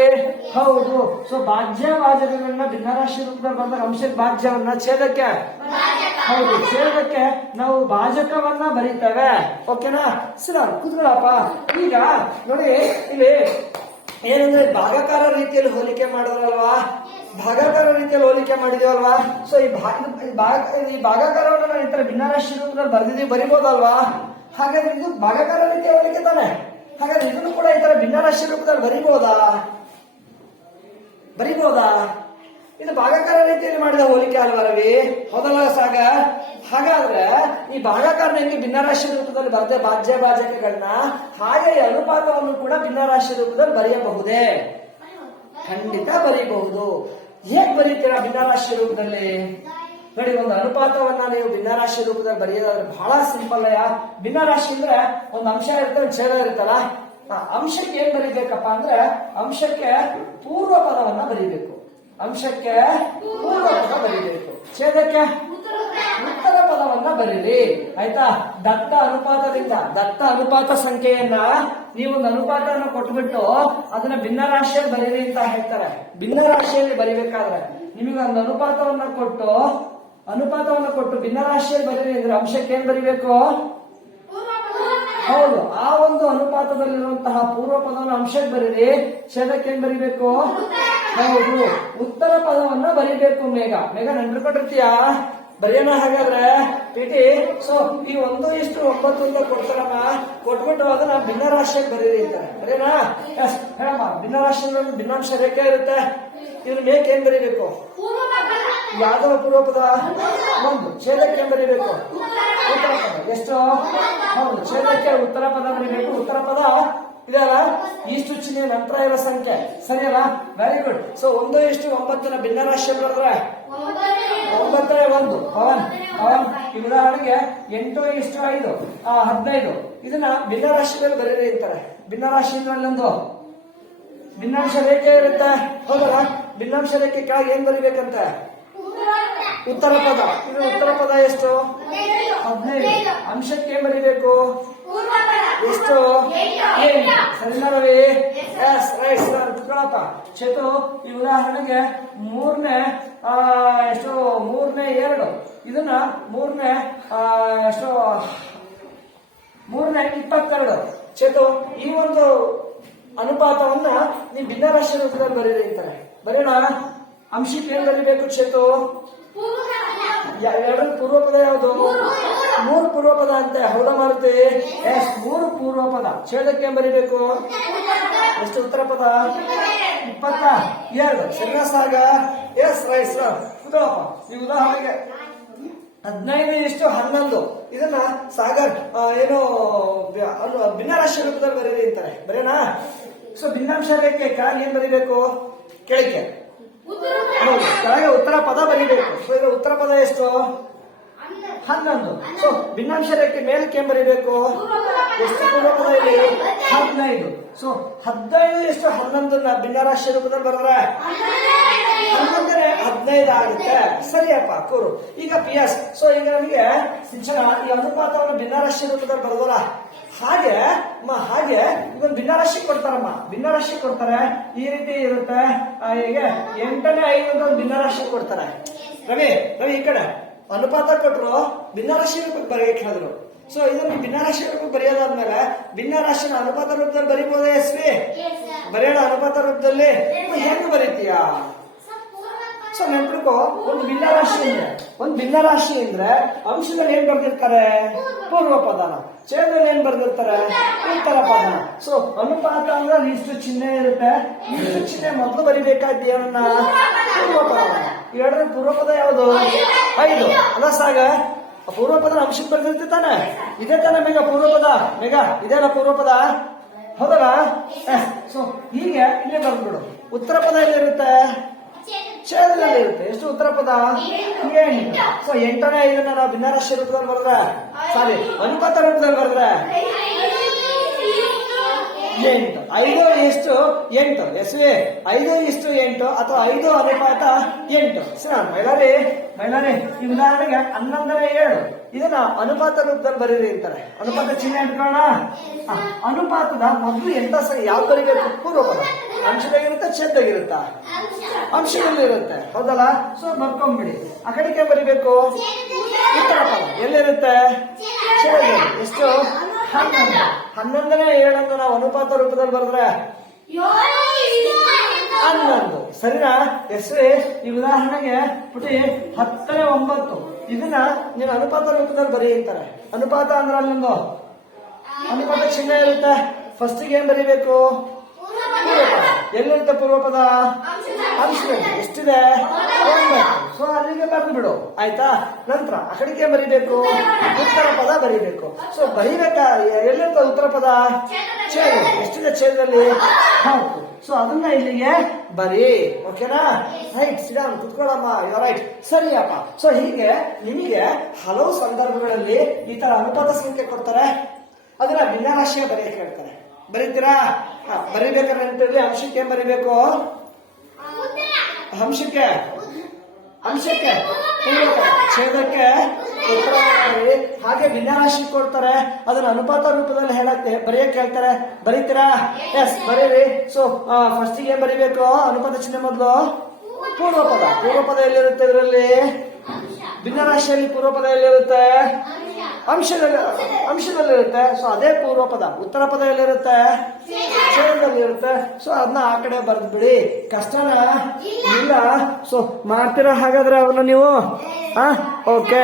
ಹೌದು. ಸೊ ಭಾಜ್ಯಗಳನ್ನ ಭಿನ್ನರಾಶಿ ರೂಪದಲ್ಲಿ ಬಂದಾಗ ಅಂಶಕ್ಕೆ ಭಾಜ್ಯವನ್ನ ಛೇದಕ್ಕೆ ಹೌದು ಛೇದಕ್ಕೆ ನಾವು ಭಾಜಕವನ್ನ ಬರೀತೇವೆ. ಓಕೆನಾ? ಸರಿ ಕೂತ್ಕೊಳ್ಳಪ್ಪ. ಈಗ ನೋಡಿ ಇಲ್ಲಿ ಏನಂದ್ರೆ ಭಾಗಾಕಾರ ರೀತಿಯಲ್ಲಿ ಹೋಲಿಕೆ ಮಾಡೋದ್ರಲ್ವಾ? ಭಾಗಾಕಾರ ರೀತಿಯಲ್ಲಿ ಹೋಲಿಕೆ ಮಾಡಿದೀವಲ್ವಾ? ಸೊ ಈ ಭಾಗಾಕಾರವನ್ನು ನಾವು ಈ ತರ ಭಿನ್ನರಾಶಿ ರೂಪದಲ್ಲಿ ಬರಿಬಹುದಲ್ವಾ? ಹಾಗಾದ್ರೆ ಇದು ಭಾಗಾಕಾರ ರೀತಿಯ ಹೋಲಿಕೆ ತಾನೆ. ಹಾಗಾದ್ರೆ ಇದನ್ನು ಕೂಡ ಈ ತರ ಭಿನ್ನರಾಶಿ ರೂಪದಲ್ಲಿ ಬರಿಬಹುದಾ? ಇದು ಭಾಗಾಕಾರ ರೀತಿಯಲ್ಲಿ ಮಾಡಿದ ಹೋಲಿಕೆ ಅಲ್ವಾ ರವಿ? ಹೌದಲ್ಲ ಸಾಗರ್? ಹಾಗಾದ್ರೆ ಈ ಭಾಗಾಕಾರ ಹೆಂಗೆ ಭಿನ್ನರಾಶಿ ರೂಪದಲ್ಲಿ ಬರದೆ ಭಾಜಕಗಳನ್ನ, ಹಾಗೆ ಅನುಪಾತವನ್ನು ಕೂಡ ಭಿನ್ನರಾಶಿ ರೂಪದಲ್ಲಿ ಬರೆಯಬಹುದೇ? ಖಂಡಿತ ಬರೀಬಹುದು. ಹೇಗ್ ಬರೀತೀರಾ ಭಿನ್ನರಾಶಿ ರೂಪದಲ್ಲಿ? ನೋಡಿ, ಒಂದು ಅನುಪಾತವನ್ನ ನೀವು ಭಿನ್ನರಾಶಿ ರೂಪದಲ್ಲಿ ಬರೆಯೋದಾದ್ರೆ ಬಹಳ ಸಿಂಪಲ್. ಭಿನ್ನರಾಶಿ ಅಂದ್ರೆ ಒಂದು ಅಂಶ ಇರುತ್ತೆ, ಒಂದು ಛೇದ ಇರುತ್ತಲ್ಲ. ಅಂಶಕ್ಕೆ ಏನ್ ಬರೀಬೇಕಪ್ಪ ಅಂದ್ರೆ ಅಂಶಕ್ಕೆ ಪೂರ್ವ ಪದವನ್ನ ಬರೀಬೇಕು. ಅಂಶಕ್ಕೆ ಪೂರ್ವ ಪದ ಬರೀಬೇಕು. ಛೇದಕ್ಕೆ ಉತ್ತರ ಪದವನ್ನ ಬರೀರಿ. ಆಯ್ತಾ? ದತ್ತ ಅನುಪಾತ ಸಂಖ್ಯೆಯನ್ನ ನೀವೊಂದು ಅನುಪಾತವನ್ನು ಕೊಟ್ಬಿಟ್ಟು ಅದನ್ನ ಭಿನ್ನರಾಶಿಯಲ್ಲಿ ಬರೀರಿ ಅಂತ ಹೇಳ್ತಾರೆ. ಭಿನ್ನರಾಶಿಯಲ್ಲಿ ಬರಿಬೇಕಾದ್ರೆ ನಿಮಗೆ ಒಂದು ಅನುಪಾತವನ್ನ ಕೊಟ್ಟು ಭಿನ್ನರಾಶಿಯಲ್ಲಿ ಬರೀರಿ ಅಂದ್ರೆ ಅಂಶಕ್ಕೆ ಏನ್ ಬರಿಬೇಕು? ಹೌದು, ಆ ಒಂದು ಅನುಪಾತದಲ್ಲಿರುವಂತಹ ಪೂರ್ವ ಪದವನ್ನು ಅಂಶಕ್ಕೆ ಬರೀರಿ. ಛೇದಕ್ಕೆ ಏನ್ ಬರಿಬೇಕು? ಹೌದು, ಉತ್ತರ ಪದವನ್ನ ಬರಿಬೇಕು. ಮೇಘ ನೆನ್ಪಿಕೊಂಡಿರ್ತೀಯಾ? ಬರೆಯೋಣ ಹಾಗಾದ್ರೆ ಪಿಟಿ. ಸೊ ಈ 1:9 ಅಂತ ಕೊಡ್ತಾರಮ್ಮ, ಕೊಟ್ಬಿಟ್ಟು ಅದನ್ನ ಭಿನ್ನರಾಶಿಯಾಗಿ ಬರೀರಿ ಅಂತಾರೆ. ಬರೆಯೋಣ? ಎಸ್ ಹೇಳಮ್ಮ. ಭಿನ್ನರಾಶಿಯಲ್ಲಿ ಭಿನ್ನಾಂಶ ರೇಖೆ ಇರುತ್ತೆ, ಇದ್ರ ಮೇಕ್ ಏನ್ ಬರೀಬೇಕು? ಯಾವ್ದವ ಪೂರ್ವಪದ? 1. ಛೇದಕ್ಕೆ ಏನ್ ಬರೀಬೇಕು? ಉತ್ತರ ಪದ. ಎಷ್ಟು? ಹೌದು, ಛೇದಕ್ಕೆ ಉತ್ತರ ಪದ ಬರೀಬೇಕು. ಉತ್ತರ ಪದ ಇದೆಯಲ್ಲ, ಇಷ್ಟು ಚಿಹ್ನೆ ನಂತರ ಇರೋ ಸಂಖ್ಯೆ, ಸರಿಯಲ್ಲ? Very good. ಸೊ 1:9 ಭಿನ್ನರಾಶಿ ಬರೆದ್ರೆ 9:1. ಪವನ್ ಈ ಉದಾಹರಣೆಗೆ 8:5 15. ಇದನ್ನ ಭಿನ್ನರಾಶಿಯಲ್ಲಿ ಬರೀರಿ ಅಂತಾರೆ. ಭಿನ್ನರಾಶಿ ಅಲ್ಲೊಂದು ಭಿನ್ನಾಂಶ ರೇಖೆ ಇರುತ್ತೆ, ಹೌದಲ್ಲ? ಭಿನ್ನಾಂಶ ರೇಖೆ ಕೆಳಗೆ ಏನ್ ಬರಿಬೇಕಂತ? ಉತ್ತರ ಪದ. ಇದು ಉತ್ತರ ಪದ ಎಷ್ಟು? 15. ಅಂಶಕ್ಕೆ ಏನ್ ಬರಿಬೇಕು? ಎಷ್ಟು? 8. ಸರಿನಾ ರವಿ? Yes right sir. ಕುತ್ಕೊಳ್ಳಪ್ಪ. ಚೇತು ಈ ಉದಾಹರಣೆಗೆ 3ನೇ ಎಷ್ಟು? 3/2. ಇದನ್ನ 3ನೇ ಎಷ್ಟು? 3/22. ಚೇತು ಈ ಒಂದು ಅನುಪಾತವನ್ನ ನೀವು ಭಿನ್ನರಾಶಿ ರೂಪದಲ್ಲಿ ಬರೀರಿ ಅಂತಾರೆ. ಬರೆಯೋಣ? ಅಂಶಕ್ಕೆ ಏನ್ ಬರೀಬೇಕು ಚೇತು? ಎರಡರಲ್ಲಿ ಪೂರ್ವಪದ ಯಾವುದು? 3 ಪೂರ್ವಪದ ಅಂತೆ, ಹೌದಾ ಮಾರುತಿ? ಎಸ್ 3 ಪೂರ್ವಪದ. ಛೇದಕ್ಕೆ ಏನ್ ಬರೀಬೇಕು? ಎಷ್ಟು ಉತ್ತರ ಪದ? 22. ಸರಿನಾ ಸಾಗ? Yes right sir. ಕುದಪ್ಪ. ಈ ಉದಾಹರಣೆಗೆ 15:11. ಇದನ್ನ ಸಾಗರ್ ಏನು ಭಿನ್ನರಾಶಿ ರೂಪದಲ್ಲಿ ಬರೀರಿ ಅಂತಾರೆ. ಬರೆಯೋಣ? ಸೊ ಭಿನ್ನಾಂಶ ರೇಖೆ ಕೆಳಗೆ ಏನ್ ಬರೀಬೇಕು? ಕೆಳಗೆ ಹೌದು, ಕೆಳಗೆ ಉತ್ತರ ಪದ ಬರೀಬೇಕು. ಸೊ ಇದರ ಉತ್ತರ ಪದ ಎಷ್ಟು? 11. ಸೊ ಭಿನ್ನಾಂಶ ರೇಖೆ ಮೇಲಕ್ಕೆ ಏನ್ ಬರೀಬೇಕು? ಎಷ್ಟು ಪೂರ್ವಪದ ಇಲ್ಲಿ? 15. ಸೊ 15 ಎಷ್ಟು? 11 ಭಿನ್ನರಾಶಿ ರೂಪದಲ್ಲಿ ಬರೆದ್ರೆ 15 ಆಗುತ್ತೆ. ಸರಿಯಪ್ಪ ಕೂರು. ಈಗ PS. ಸೊ ಈಗ ನಮಗೆ ಶಿಕ್ಷಣ ಈ ಅನುಪಾತವನ್ನು ಭಿನ್ನರಾಶಿ ರೂಪದಲ್ಲಿ ಬರೆದಲ್ಲ, ಹಾಗೆ ಇದೊಂದು ಭಿನ್ನರಾಶಿ ಕೊಡ್ತಾರಮ್ಮ. ಭಿನ್ನರಾಶಿ ಕೊಡ್ತಾರೆ, ಈ ರೀತಿ ಇರುತ್ತೆ. ಹೀಗೆ 8/5 ಅಂತ ಒಂದು ಭಿನ್ನರಾಶಿ ಕೊಡ್ತಾರೆ. ರವಿ ಈ ಕಡೆ ಅನುಪಾತ ಕೊಟ್ಟರು, ಭಿನ್ನರಾಶಿ ರೂಪಕ್ಕೆ ಬರೆಯಕ್ಕೆ ಹೇಳಿದ್ರು. ಸೊ ಇದನ್ನು ಭಿನ್ನರಾಶಿ ರೂಪಕ್ಕೆ ಬರೆಯೋದಾದ್ಮೇಲೆ ಭಿನ್ನರಾಶಿನ ಅನುಪಾತ ರೂಪದಲ್ಲಿ ಬರೀಬೋದೇ? ಎಸ್ವಿ ಬರೆಯೋಣ ಅನುಪಾತ ರೂಪದಲ್ಲಿ. ಹೆಂಗ್ ಬರೀತೀಯಾ? ಸೊ ನೆನ್ಪಿಡ್ಕೋ, ಒಂದು ಭಿನ್ನರಾಶಿ ಅಂದ್ರೆ ಅಂಶದಲ್ಲಿ ಏನ್ ಬರ್ದಿರ್ತಾರೆ? ಪೂರ್ವ ಪದನ. ಛೇದದಲ್ಲಿ ಏನ್ ಬರ್ದಿರ್ತಾರೆ? ಉತ್ತರ ಪದನ. ಸೊ ಅನುಪಾತ ಅಂದ್ರೆ ಇಷ್ಟು ಚಿಹ್ನೆ ಇರುತ್ತೆ, ಇಷ್ಟು ಚಿಹ್ನೆ ಮೊದಲು ಬರಿಬೇಕಾದ ಏನನ್ನ? ಪೂರ್ವ ಪದ. ಎರಡರ ಪೂರ್ವ ಪದ ಯಾವುದು? 5 ಅಲ್ಲ ಸಾಗ? ಪೂರ್ವ ಪದ ಅಂಶಕ್ಕೆ ಬರ್ದಿರ್ತಿ ತಾನೆ? ಇದೇ ತಾನೆ ಮೇಘ ಪೂರ್ವ ಪದ? ಮೇಘ ಇದೆಲ್ಲ ಪೂರ್ವ ಪದ, ಹೌದಲ್ಲ? ಸೊ ಹೀಗೆ ಇಲ್ಲೇ ಬರ್ದ್ಬಿಡು. ಉತ್ತರ ಪದ ಎಲ್ಲಿರುತ್ತೆ? ಛೇದದಲ್ಲಿ ಇರುತ್ತೆ. ಎಷ್ಟು ಉತ್ತರ ಪದ? 8. ಸೊ 8/5 ನಾವು ಭಿನ್ನರಾಶಿ ರೂಪದಲ್ಲಿ ಬರೆದ್ರೆ, ಸಾರಿ ಅನುಪಾತ ರೂಪದಲ್ಲಿ ಬರೆದ್ರೆ 8. 5 ಎಷ್ಟು? 8. ಎಸ್ವಿ 5:8 ಅಥವಾ 5:8. ಸರಿ ಮೈಲಾರಿ ಈ ಉದಾಹರಣೆಗೆ 11/7. ಇದನ್ನ ಅನುಪಾತ ರೂಪದಲ್ಲಿ ಬರೀರಿ ಅಂತಾರೆ. ಅನುಪಾತ ಚಿಹ್ನೆ ಇಟ್ಕೊಳ್ಳೋಣ. ಅನುಪಾತದ ಮೊದಲು ಎಂತ ಯಾವ ಬರೀಬೇಕು? ಪೂರ್ವಪದ. ಅಂಶದಾಗಿರುತ್ತಾ ಛೇದಾಗಿರುತ್ತಾ? ಅಂಶದಲ್ಲಿ ಇರುತ್ತೆ, ಹೌದಲ್ಲ? ಸೊ ಬರ್ಕೊಂಡ್ಬಿಡಿ. ಆ ಕಡೆಗೆ ಬರಿಬೇಕು ಉತ್ತರ ಪದ. ಎಲ್ಲಿರುತ್ತೆ? ಛೇದದಲ್ಲಿ. ಎಷ್ಟು? 11. 11/7 ನಾವು ಅನುಪಾತ ರೂಪದಲ್ಲಿ ಬರೆದ್ರೆ 11. ಸರಿನಾ? ಎಸ್ರಿ ಈ ಉದಾಹರಣೆಗೆ ಪುಟಿ 10/9. ಇದನ್ನ ನೀನು ಅನುಪಾತ ರೂಪದಲ್ಲಿ ಬರೀ ಅಂತಾರೆ. ಅನುಪಾತ ಅಂದ್ರೆ ಅಲ್ಲೊಂದು ಅನುಪಾತ ಚಿಹ್ನೆ ಇರುತ್ತೆ. ಫಸ್ಟಿಗೆ ಏನ್ ಬರೀಬೇಕು? ಪೂರ್ವಪದ. ಎಲ್ಲಿರುತ್ತೆ ಪೂರ್ವಪದ? ಅಂಶದಲ್ಲಿ. ಎಷ್ಟಿದೆ? 9. ಸೊ ಅಲ್ಲಿಗೆ ಬರೆದು ಬಿಡು, ಆಯ್ತಾ? ನಂತರ ಆ ಕಡೆಗೆ ಬರೀಬೇಕು ಉತ್ತರ ಪದ ಬರೀಬೇಕು. ಸೊ ಬರೀಬೇಕಾ? ಎಲ್ಲಿರುತ್ತೆ ಉತ್ತರ ಪದ? ಛೇದ. ಎಷ್ಟಿದೆ ಛೇದದಲ್ಲಿ? 10. ಸೊ ಅದನ್ನ ಇಲ್ಲಿಗೆ ಬರೀ. ಓಕೆನಾ? ರೈಟ್. ಸಿಡಾನ್ ಕುತ್ಕೊಳ್ಳಮ್ಮ. ರೈಟ್. ಸರಿಯಪ್ಪ. ಸೊ ಹೀಗೆ ನಿಮಗೆ ಹಲವು ಸಂದರ್ಭಗಳಲ್ಲಿ ಈ ತರ ಅನುಪಾತ ಸಂಖ್ಯೆ ಕೊಡ್ತಾರೆ, ಅದನ್ನ ಭಿನ್ನರಾಶಿಯ ಬರೆಯಕ್ಕೆ ಹೇಳ್ತಾರೆ. ಬರೀತೀರಾ? ಬರೀಬೇಕಾದ್ರೆ ನೆನಪಿರಲಿ, ಅಂಶಕ್ಕೆ ಏನ್ ಬರೀಬೇಕು? ಅಂಶಕ್ಕೆ ಛೇದಕ್ಕೆ ಉತ್ತರ ಬರೀ. ಹಾಗೆ ಭಿನ್ನರಾಶಿ ಕೊಡ್ತಾರೆ, ಅದನ್ನ ಅನುಪಾತ ರೂಪದಲ್ಲಿ ಹೇಳಕ್ಕೆ ಬರೆಯಕ್ಕೆ ಹೇಳ್ತಾರೆ. ಬರೀತೀರಾ? ಎಸ್ ಬರೀರಿ. ಸೊ ಫಸ್ಟಿಗೆ ಏನ್ ಬರೀಬೇಕು? ಅನುಪಾತ ಚಿಹ್ನೆ ಮೊದಲು ಪೂರ್ವಪದ. ಪೂರ್ವಪದ ಎಲ್ಲಿರುತ್ತೆ? ಇದರಲ್ಲಿ ಭಿನ್ನರಾಶಿಯಲ್ಲಿ ಪೂರ್ವಪದ ಎಲ್ಲಿರುತ್ತೆ? ಅಂಶದಲ್ಲಿರುತ್ತೆ. ಸೊ ಅದೇ ಪೂರ್ವ ಪದ. ಉತ್ತರ ಪದ ಎಲ್ಲಿರುತ್ತೆ? ಛೇದದಲ್ಲಿರುತ್ತೆ. ಸೊ ಅದನ್ನ ಆ ಕಡೆ ಬರ್ದು ಬಿಡಿ. ಕಷ್ಟನಾ? ಇಲ್ಲ. ಸೊ ಮಾಡ್ತೀರಾ ಹಾಗಾದ್ರೆ ಅವನ್ನ ನೀವು? ಓಕೆ.